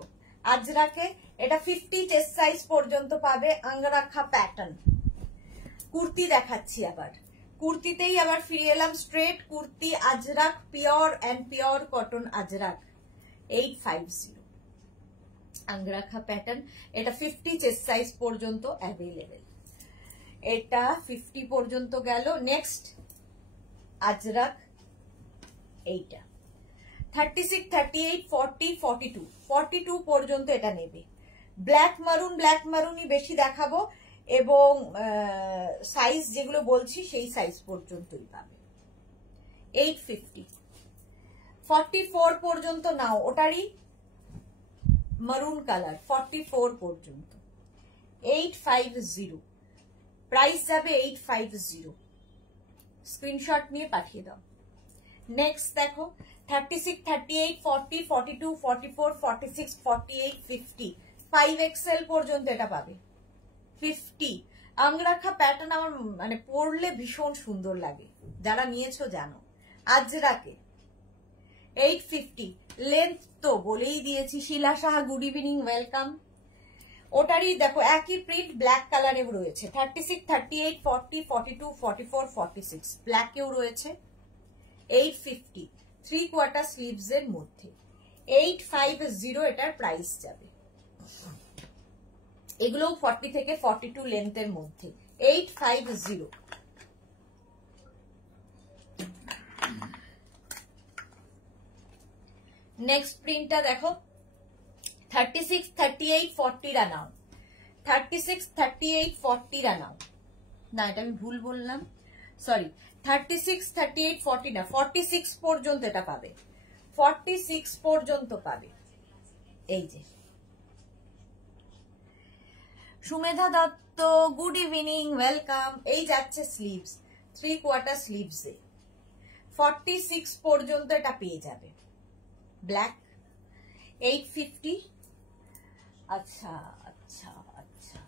আজরাকে এটা 50 চেস্ট সাইজ পর্যন্ত পাবে, আঙ্গরাখা প্যাটার্ন। কুর্তি দেখাচ্ছি আবার, কুর্তিতেই আবার ফিরে এলাম। Straight kurti, ajrak, pure and pure cotton ajrak, 850 angrakha pattern. এটা 50 চেস্ট সাইজ পর্যন্ত অ্যাভেলেবেল। এটা 50 পর্যন্ত গেল। নেক্সট আজরাক, এইটা 36, 38, 40, 42, 42 পর্যন্ত এটা নেবে। ব্ল্যাক মারুনই বেশি দেখাবো, এবং সাইজ যেগুলো বলছি সেই সাইজ পর্যন্তই পাবে। 850। 44 পর্যন্ত নাও, ওটারই মারুন কালার, 44 পর্যন্ত 850 প্রাইস যাবে। 850 স্ক্রিনশট নিয়ে পাঠিয়ে দাও। নেক্সট দেখো, 36, 38, 40, 42, 44, 46, 48, 50, 5XL পর্যন্ত এটা পাবে। 50 আংরাখা প্যাটার্ন আমার মানে পরলে ভীষণ সুন্দর লাগে, যারা নিয়েছো জানো। আজরাকে 850 লেন্থ তো বলেই দিয়েছি। শিলা সাহা, গুড ইভিনিং, ওয়েলকাম। ওটারই দেখো একই প্রিন্ট, ব্ল্যাক কালারে রয়েছে। 36, 38, 40, 42, 44, 46 ব্ল্যাকেও রয়েছে। 850 3/4 স্লিভস এর মধ্যে, 850 এটার প্রাইস যাবে। এগুলোও 40 থেকে 42 লেন্থের মধ্যে, 850। নেক্সট প্রিন্টটা দেখো 36, 38, 40 রা নাও, 36, 38, 40 রা নাও। না এটা আমি ভুল বললাম, সরি 36, 38, 40 না, 46 পর্যন্ত এটা পাবে, 46 পর্যন্ত পাবে। এই যে Sumedha Dutta, good evening, welcome. এই যাচ্ছে স্লিভস, 3/4 স্লিভসে 46 পর্যন্ত এটা পেয়ে যাবে। ব্ল্যাক 850। আচ্ছা আচ্ছা আচ্ছা,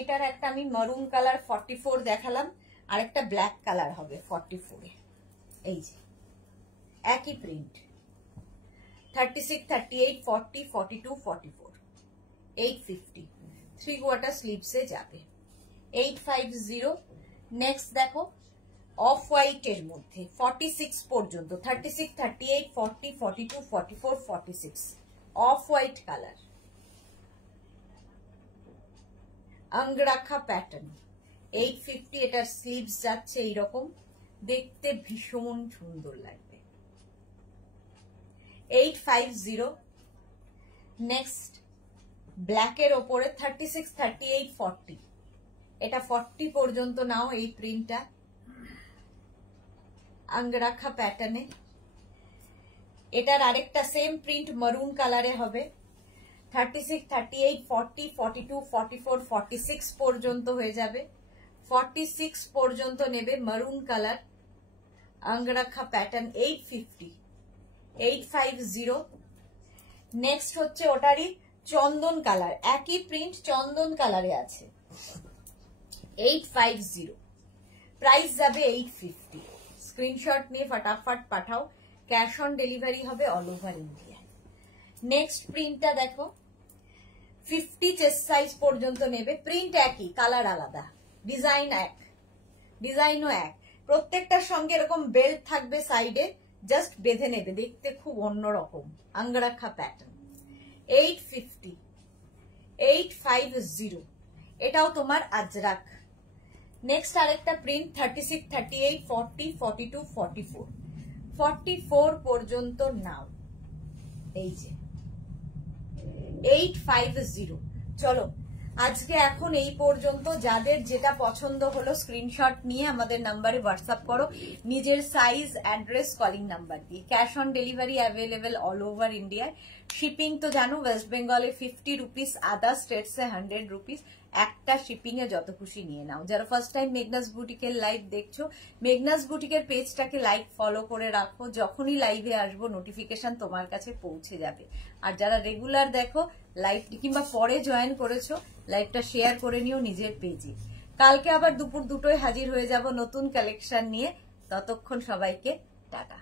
এটার একটা আমি মারুন কালার 44 দেখালাম, আর একটা ব্ল্যাক কালার হবে 44-এ। এই যে একই প্রিন্ট, 36, 38, 40, 42, 44, 850, 3/4 স্লিভসে যাবে, 850। নেক্সট দেখো অফ হোয়াইট এর মধ্যে 46 পর্যন্ত, 36, 38, 40, 42, 44, 46, অফ হোয়াইট কালার, আঙ্গরাখা প্যাটার্ন, 850। এটার স্লিভস যাচ্ছে এইরকম, দেখতে ভীষণ সুন্দর লাগবে, 850। নেক্সট ব্ল্যাকের ওপরে 36, 38, 40, এটা 40 পর্যন্ত নাও। এই প্রিন্টটা আঙ্গরাখা প্যাটার্নে, এটার আরেকটা সেম প্রিন্ট মারুন কালারে হবে, 36, 38, 40, 42, 44, 46 পর্যন্ত হয়ে যাবে, 46 পর্যন্ত নেবে মারুন কালার, আঙ্গরাখা প্যাটার্ন, 850, 850। নেক্সট হচ্ছে ওটারই চন্দন কালার, একই প্রিন্ট চন্দন কালারে আছে, 850, প্রাইস যাবে 850। স্ক্রিনশট নিয়ে ফটাফট পাঠাও, ক্যাশ অন ডেলিভারি হবে অল ওভার ইন্ডিয়া। নেক্সট প্রিন্টটা দেখো, 50 চেস্ট সাইজ পর্যন্ত নেবে, প্রিন্ট একই, কালার আলাদা, ডিজাইন এক, ডিজাইনও এক, প্রত্যেকটার সঙ্গে এরকম বেল্ট থাকবে সাইডে, জাস্ট বেঁধে নেবে, দেখতে খুব অন্যরকম, আঙ্গরাখা প্যাটার্ন, 850, 850। এটাও তোমার আজরাক। নেক্সট আরেকটা প্রিন্ট 36, 38, 40, 42, 44, 44 পর্যন্ত নাও। এই যে 850। চলো আজকে এখন এই পর্যন্ত। যাদের যেটা পছন্দ হলো স্ক্রিনশট নিয়ে আমাদের নাম্বারে হোয়াটসঅ্যাপ করো, নিজের সাইজ, অ্যাড্রেস, কলিং নাম্বার দিয়ে। Cash on delivery available all over ইন্ডিয়ায়। শিপিং তো জানো, ওয়েস্ট বেঙ্গলে 50 রুপিস, আদার স্টেটসে 100 রুপিস। একটা শিপিং এ যত খুশি নিয়ে নাও। যারা ফার্স্ট টাইম মেঘনাস বুটিকের লাইভ দেখছো, মেঘনাস বুটিকের পেজটাকে লাইক ফলো করে রাখো, যখনই লাইভে আসবো নোটিফিকেশন তোমার কাছে পৌঁছে যাবে। আর যারা রেগুলার দেখো লাইভ কিংবা পরে জয়েন করেছো, লাইভটা শেয়ার করে নিও নিজের পেজে। কালকে আবার দুপুর 2টোয় হাজির হয়ে যাব নতুন কালেকশন নিয়ে। ততক্ষণ সবাইকে টাটা।